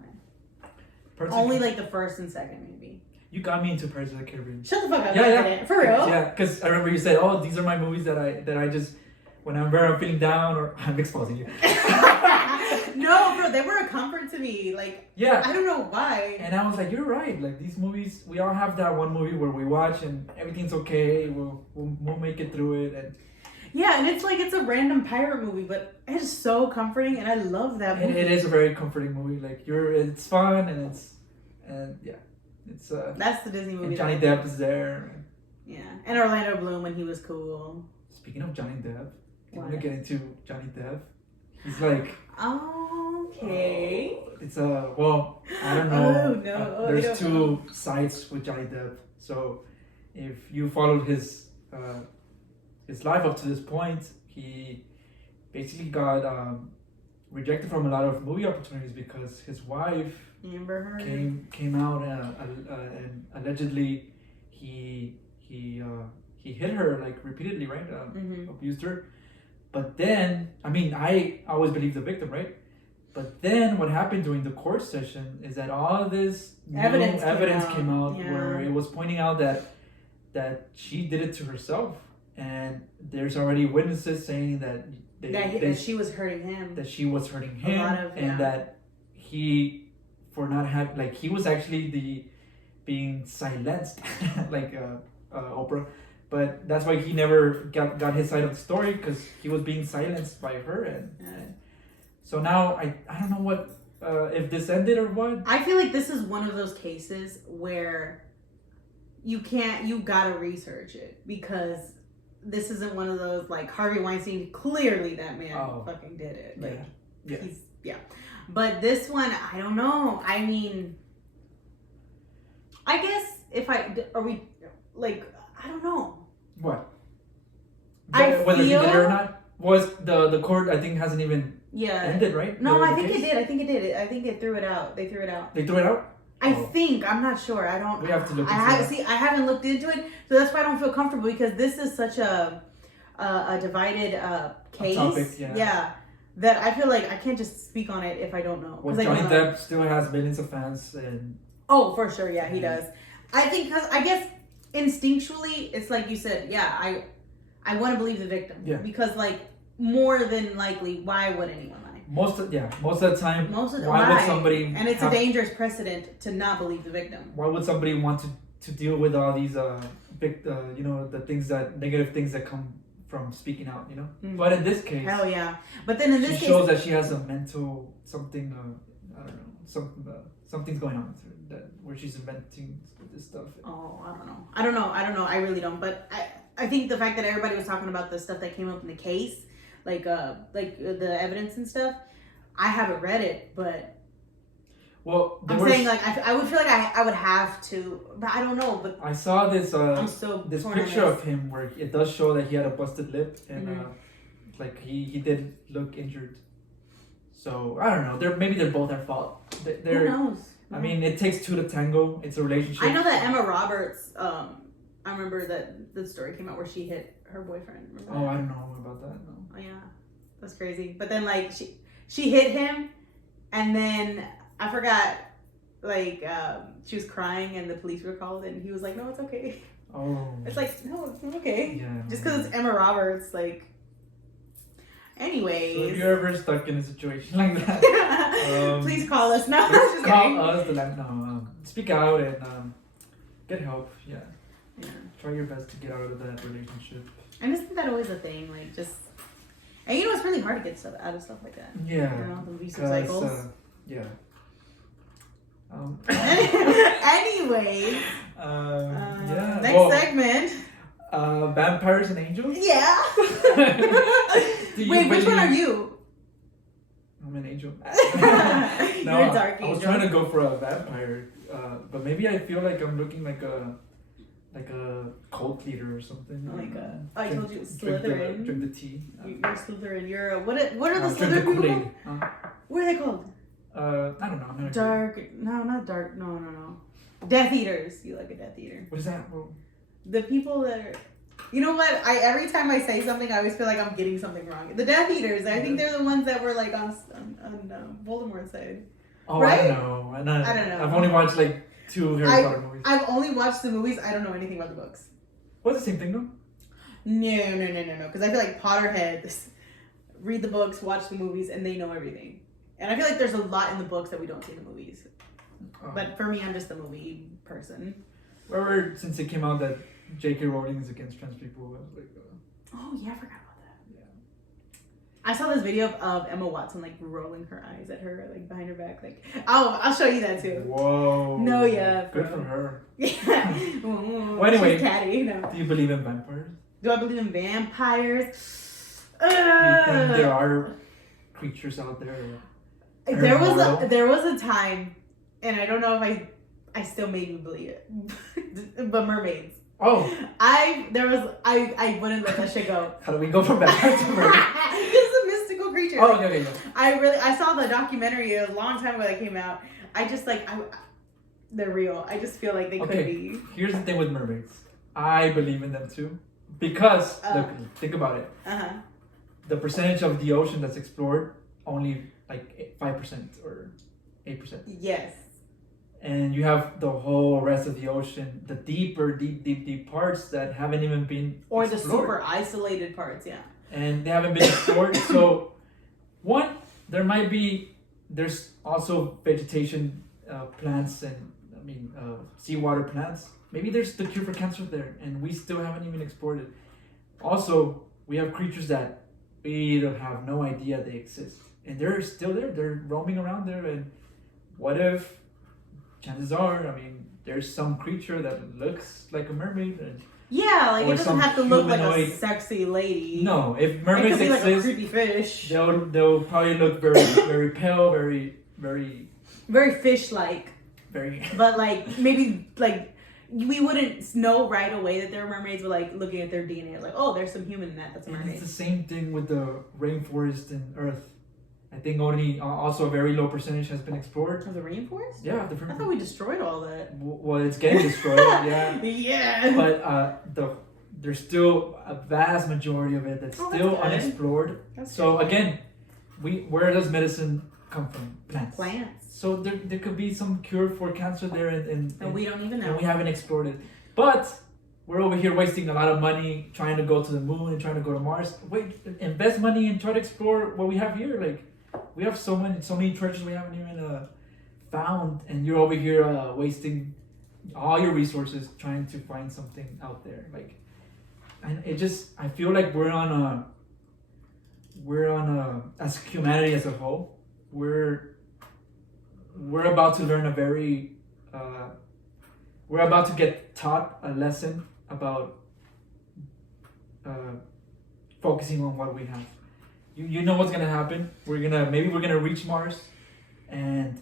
to. Only like the first and second, maybe. You got me into Pirates of the Caribbean. Shut the fuck up. Yeah. For real? Yeah, because I remember you said, "Oh, these are my movies that I just whenever I'm feeling down or I'm exposing you." No, bro, they were a comfort to me. Like, I don't know why. And I was like, you're right. Like these movies, we all have that one movie where we watch and everything's okay. We'll make it through it. And yeah, and it's like it's a random pirate movie, but it's so comforting, and I love that movie. It is a very comforting movie. Like it's fun it's that's the Disney movie. And Johnny Depp is there. Yeah, and Orlando Bloom when he was cool. Speaking of Johnny Depp, do you want to get into Johnny Depp? He's like. Okay. It's well, I don't know. Oh no. There's two sides with Johnny Depp. So if you followed his life up to this point, he basically got rejected from a lot of movie opportunities because his wife came out and allegedly he hit her like repeatedly, right? Abused her. But then, I mean, I always believe the victim, right? But then what happened during the court session is that all this evidence came out where it was pointing out that she did it to herself. And there's already witnesses saying that she was hurting him. That she was hurting him. And that he, for not having, like, he was actually being silenced, like Oprah. But that's why he never got his side of the story, because he was being silenced by her. And so now I don't know what if this ended or what. I feel like this is one of those cases where you gotta research it, because this isn't one of those like Harvey Weinstein. Clearly that man fucking did it. Like But this one, I don't know. I mean, I guess I don't know. What? Whether he did it or not? Was the court, I think, hasn't even ended, right? No, I think it did. I think it threw it out. They threw it out. They threw it out? I think. I'm not sure. I don't. We have to look into that. I haven't looked into it, so that's why I don't feel comfortable, because this is such a divided case. Topic, that I feel like I can't just speak on it if I don't know. Well, Johnny Depp still has millions of fans, and for sure, he does. I think, because I guess instinctually, it's like you said, I want to believe the victim, because like more than likely, why would anyone lie? Most of the time, why would somebody? And it's a dangerous precedent to not believe the victim. Why would somebody want to deal with all these the negative things that come from speaking out, you know? Mm-hmm. But in this case, hell yeah. But then in this case, she shows that she has a mental something. I don't know. Something's going on with her, where she's inventing this stuff. Oh, I don't know. I really don't. But I think the fact that everybody was talking about the stuff that came up in the case, like the evidence and stuff, I haven't read it, but Well, I'm saying like I would feel like I would have to, but I don't know. But I saw this I'm so this torn on picture this. of him where it does show that he had a busted lip and Mhm. like he did look injured. So I don't know. Maybe they're both at fault. Who They're knows? I mean, it takes two to tango. It's a relationship. I know that Emma Roberts. I remember that the story came out where she hit her boyfriend. Remember Oh, that? I don't know about that. No. Oh yeah, that's crazy. But then like she hit him, and then I forgot. Like she was crying, and the police were called, and he was like, "No, it's okay." Oh. It's like, no, it's okay. Yeah. Just because it's Emma Roberts, like. Anyways. So if you're ever stuck in a situation like that, please call us. No, just just call kidding. us. Speak out and get help. Yeah. Yeah. Try your best to get out of that relationship. And isn't that always a thing? Like, just. And you know, it's really hard to get stuff out of stuff like that. Yeah. You know, the abusive cycles. Yeah. Anyways. Yeah. Next segment. Vampires and angels? Yeah. Wait, which one are you? I'm an angel. You're a dark angel. I was trying to go for a vampire, but maybe I feel like I'm looking like a cult leader or something. I told you, Slytherin. Drink the tea. You're Slytherin. You're a, what are the Drink Slytherin the people Kool-Aid. called? What are they called? I don't know. I'm not Dark. No, not dark. No. Death Eaters. You like a Death Eater. What is that? Well, The people that are. You know what? Every time I say something, I always feel like I'm getting something wrong. The Death Eaters. I think they're the ones that were like on Voldemort's side. oh, Right? I don't know. I don't know. I've only watched like 2 Harry Potter movies. I've only watched the movies. I don't know anything about the books. What's the same thing though? No. Because I feel like Potterheads read the books, watch the movies, and they know everything. And I feel like there's a lot in the books that we don't see in the movies. Oh. But for me, I'm just a movie person. Remember, since it came out that J.K. Rowling is against trans people, I was like, Oh yeah, I forgot about that. yeah. I saw this video of Emma Watson like rolling her eyes at her like behind her back. Like, oh, I'll show you that too. Whoa. No, yeah, Good bro. for her. Yeah. Well, anyway, She's catty. No. Do you believe in vampires? Do I believe in vampires? Do you think there are creatures out there? There was a time, and I don't know if I still maybe believe it, but mermaids. Oh. I wouldn't let that shit go. How do we go from vampires to mermaids? It's a mystical creature. Oh, okay, yeah. I saw the documentary a long time ago that came out. I just they're real. I just feel like they could be. Here's the thing with mermaids. I believe in them too. Because, look, think about it. Uh-huh. The percentage of the ocean that's explored, only like 5% or 8%. Yes. And you have the whole rest of the ocean, the deep parts that haven't even been Or explored. the super isolated parts, yeah. And they haven't been explored. So, there's also vegetation, plants, and seawater plants. Maybe there's the cure for cancer there, and we still haven't even explored it. Also, we have creatures that we don't have no idea they exist, and they're still there. They're roaming around there, and what if? Chances are, there's some creature that looks like a mermaid. Yeah, like Or it doesn't some have to look like humanoid- a sexy lady. No, if It mermaids could be like a exist, creepy fish. they'll probably look very very pale, very very Very fish-like. very. But like maybe like we wouldn't know right away that they're mermaids. But like looking at their DNA, like oh, there's some human in that. That's a And mermaid. it's the same thing with the rainforest and Earth. I think only also a very low percentage has been explored. Of the rainforest? Yeah, I thought we destroyed all that. Well, it's getting destroyed. Yeah, Yeah. but there's still a vast majority of it that's Oh, still that's good. unexplored. That's So good. again, where does medicine come from? Plants. Plants. So there could be some cure for cancer there, and we don't even know. and we haven't explored it. But we're over here wasting a lot of money trying to go to the moon and trying to go to Mars. Wait, invest money and try to explore what we have here. Like we have so many treasures we haven't even found, and you're over here wasting all your resources trying to find something out there. Like, and I feel like we're on a as humanity as a whole, we're about to learn we're about to get taught a lesson about focusing on what we have. you know what's gonna happen. Maybe we're gonna reach Mars, and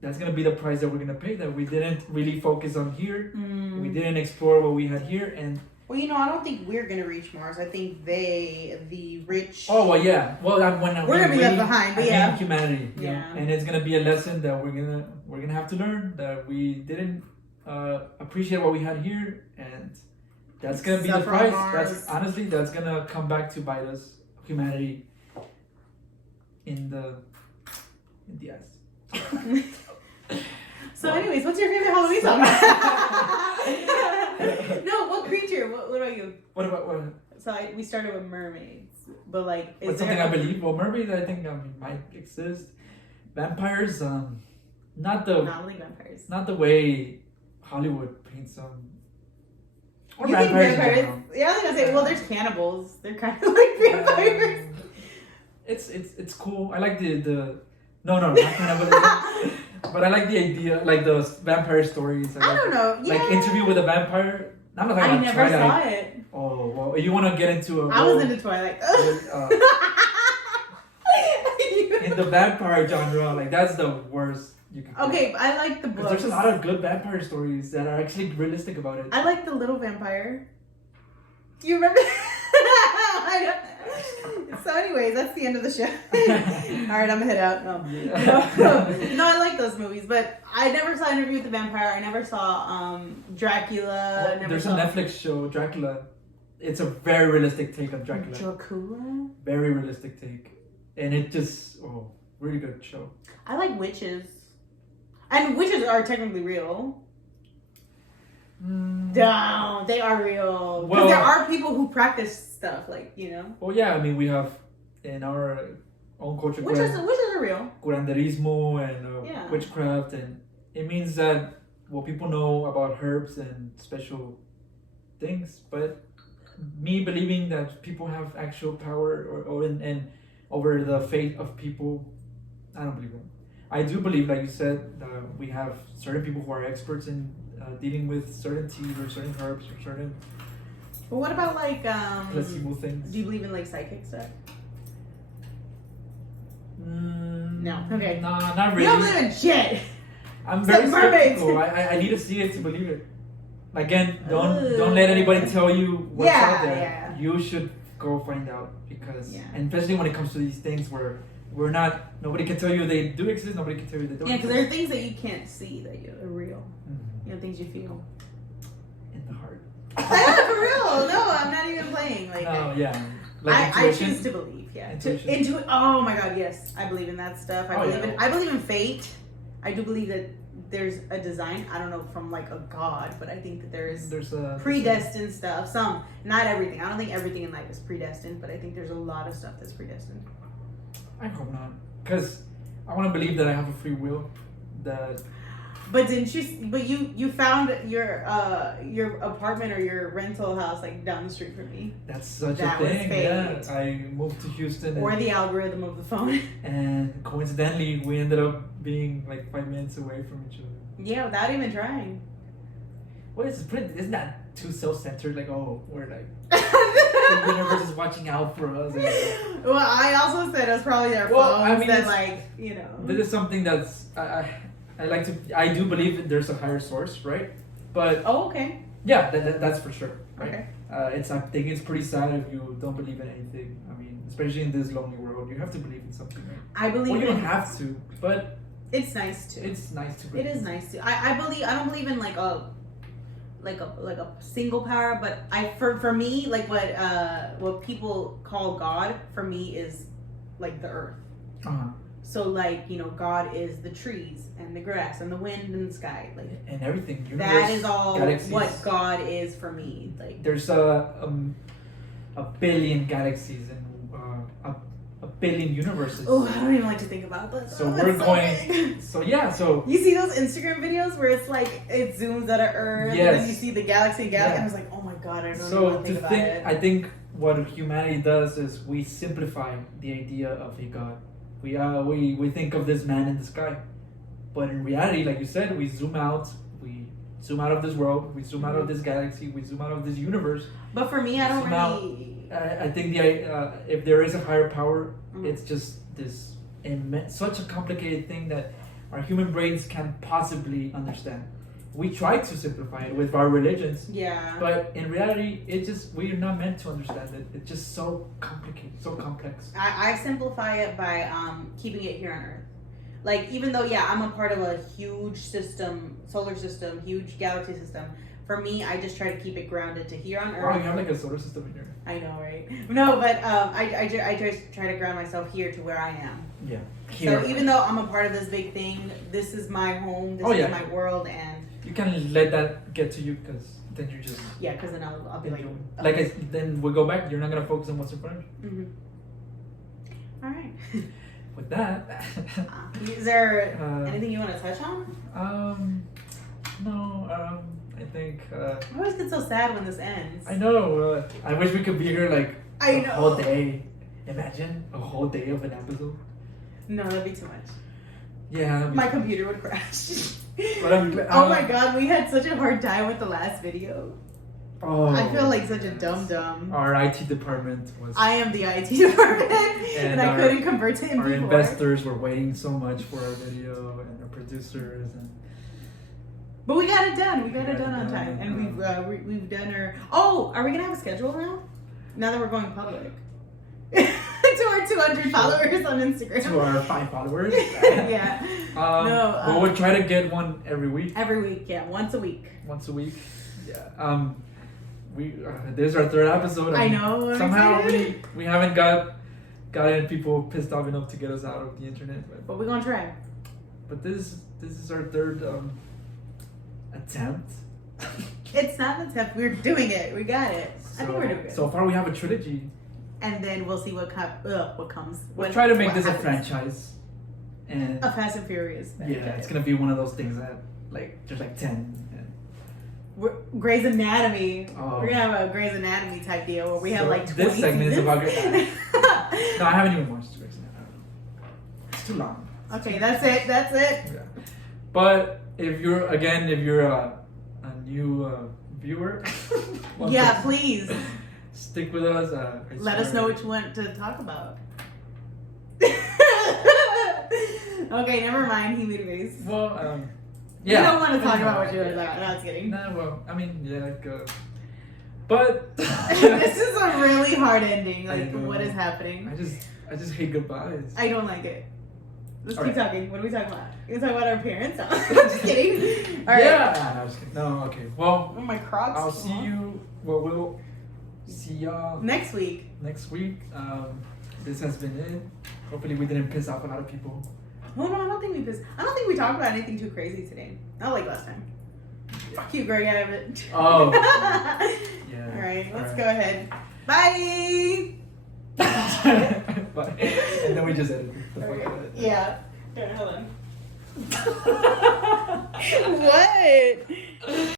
that's gonna be the price that we're gonna pay. That we didn't really focus on here. We didn't explore what we had here, and. Well, I don't think we're gonna reach Mars. I think the rich. Oh well, yeah. Well, we're gonna be left behind, but yeah, humanity. Yeah, and it's gonna be a lesson that we're gonna have to learn that we didn't appreciate what we had here, and that's gonna be the price. That's gonna come back to bite us, humanity, in the ass. So, anyways, what's your favorite Halloween song? No, what creature? What about you? What? So we started with mermaids, but like, is what's something I believe? Well, mermaids, I think might exist. Vampires, not only vampires. Not the way Hollywood paints them. Or you vampires. Think vampires? Yeah, I was gonna say. Well, there's cannibals. They're kind of like vampires. It's cool. I like the not cannibalism. But I like the idea, like those vampire stories. I don't know. Yeah. Like Interview with a Vampire. I'm not talking I about never Twilight. saw it. Oh, well, you want to get into a... I was into Twilight. In the vampire genre, like that's the worst you can... Okay, I like the books. There's a lot of good vampire stories that are actually realistic about it. I like The Little Vampire. Do you remember? I don't... So anyways, that's the end of the show. Alright, I'm gonna head out. No, I like those movies, but I never saw Interview with the Vampire. I never saw Dracula. There's a Netflix show, Dracula. It's a very realistic take on Dracula. Dracula? Very realistic take. And it just, really good show. I like witches. And witches are technically real. No, they are real. Because there are people who practice stuff, like, Well, yeah, I mean, we have in our own culture witches are real. Curanderismo and witchcraft, and it means that people know about herbs and special things, but me believing that people have actual power or over the fate of people, I don't believe it. I do believe, like you said, we have certain people who are experts in dealing with certain teas or certain herbs or certain. But what about like placebo things? Do you believe in like psychic stuff? No. Okay. No, not really. You don't believe in shit. I'm very skeptical. I need to see it to believe it. Again, don't let anybody tell you what's out there. Yeah. You should go find out because, and especially when it comes to these things where nobody can tell you they do exist, nobody can tell you they don't. Yeah, because there are things that you can't see that are real. Things you feel in the heart. For real. No, I'm not even playing. Like, I choose to believe. Yeah, intuition. Oh my God, yes, I believe in that stuff. I believe in fate. I do believe that there's a design. I don't know from like a god, but I think that there's predestined stuff. Some, not everything. I don't think everything in life is predestined, but I think there's a lot of stuff that's predestined. I hope not, because I want to believe that I have a free will. But didn't you? But you found your apartment or your rental house like down the street from me. That's such a thing. Yeah, I moved to Houston. Or the algorithm of the phone. And coincidentally, we ended up being like 5 minutes away from each other. Yeah, without even trying. Well, isn't that too self-centered? Like, we're like the universe is watching out for us. Well, I also said it was probably their phones that This is something that's I do believe there's a higher source, right? But okay. Yeah, that's for sure. Right? Okay. I think it's pretty sad if you don't believe in anything. I mean, especially in this lonely world, you have to believe in something, right? I believe. Well, you don't have to, but it's nice to. It's nice to believe. It is nice to. I don't believe in like a single power, but for me, like what people call God for me is like the earth. So like, God is the trees and the grass and the wind and the sky, like and everything. Universe, that is all galaxies. What God is for me. Like there's a billion galaxies and a billion universes. Oh, I don't even like to think about that. So we're going. So you see those Instagram videos where it's like it zooms out of Earth, and then you see the galaxy, and I was like, oh my God, I don't know what to think about it. I think what humanity does is we simplify the idea of a God. We think of this man in the sky, but in reality, like you said, we zoom out of this world, we zoom out of this galaxy, we zoom out of this universe. But for me, I don't really. I think if there is a higher power, it's just this such a complicated thing that our human brains can't possibly understand. We try to simplify it with our religions, but in reality, we're not meant to understand it. It's just so complicated, so complex. I simplify it by keeping it here on Earth. Like, even though, I'm a part of a huge system, solar system, huge galaxy system, for me, I just try to keep it grounded to here on Earth. Wow, you have like a solar system in here. I know, right? No, but I just try to ground myself here to where I am. Yeah. Here. So even though I'm a part of this big thing, this is my home, this is my world, and... You can't let that get to you, because then you just... Yeah, because then I'll be like... then we go back, you're not going to focus on what's in front of you. Mm-hmm. All right. With that... is there anything you want to touch on? No, I think... I always get so sad when this ends. I know. I wish we could be here like a whole day. Imagine a whole day of an episode. No, that'd be too much. Yeah. My computer would crash. But oh my god, we had such a hard time with the last video. Oh. I feel like such a dumb. Our IT department was... I am the IT department, and I couldn't convert to MP4. Our investors were waiting so much for our video, and our producers, and... But we got it done. We got it done on time, and we've done our... Oh, are we gonna have a schedule now? Now that we're going public. To our 200 followers on Instagram. To our 5 followers. Yeah. But we'll try to get one every week. Every week, yeah, once a week. Once a week. Yeah. This is our 3rd episode. I know. Somehow we haven't gotten people pissed off enough to get us out of the internet. But we're gonna try. But this is our 3rd attempt. It's not an attempt. We're doing it. We got it. I think we're doing it. So far, we have a trilogy. And then we'll see what comes. We'll try to make this a franchise. And a Fast and Furious franchise. Yeah, it's gonna be one of those things that there's 10. Grey's Anatomy. Oh. We're gonna have a Grey's Anatomy type deal where we have 20 this segment seasons. is about Grey's Anatomy. No, I haven't even watched Grey's Anatomy. It's too long. Okay, that's it. Yeah. But if you're a new viewer, please stick with us. Let us know what you want to talk about. Okay, never mind. He made a face. Well, you don't want to talk about what you were about. No, I was kidding. No, well, I mean, but this is a really hard ending. Like, what is happening? I just hate goodbyes. I don't like it. Let's keep talking. What are we talking about? You talking about our parents? No, I'm just kidding. All right. Yeah. No, I was kidding. No, okay. Well, my Crocs. I'll see you. Well, we'll see y'all next week. This has been it. Hopefully, we didn't piss off a lot of people. Oh no, I don't think we pissed. I don't think we talked about anything too crazy today. Not like last time. Yeah. Fuck you, Greg. I haven't. Oh. Yeah. All right. Let's go ahead. Bye. Bye. And then we just edited. Yeah. Hold on.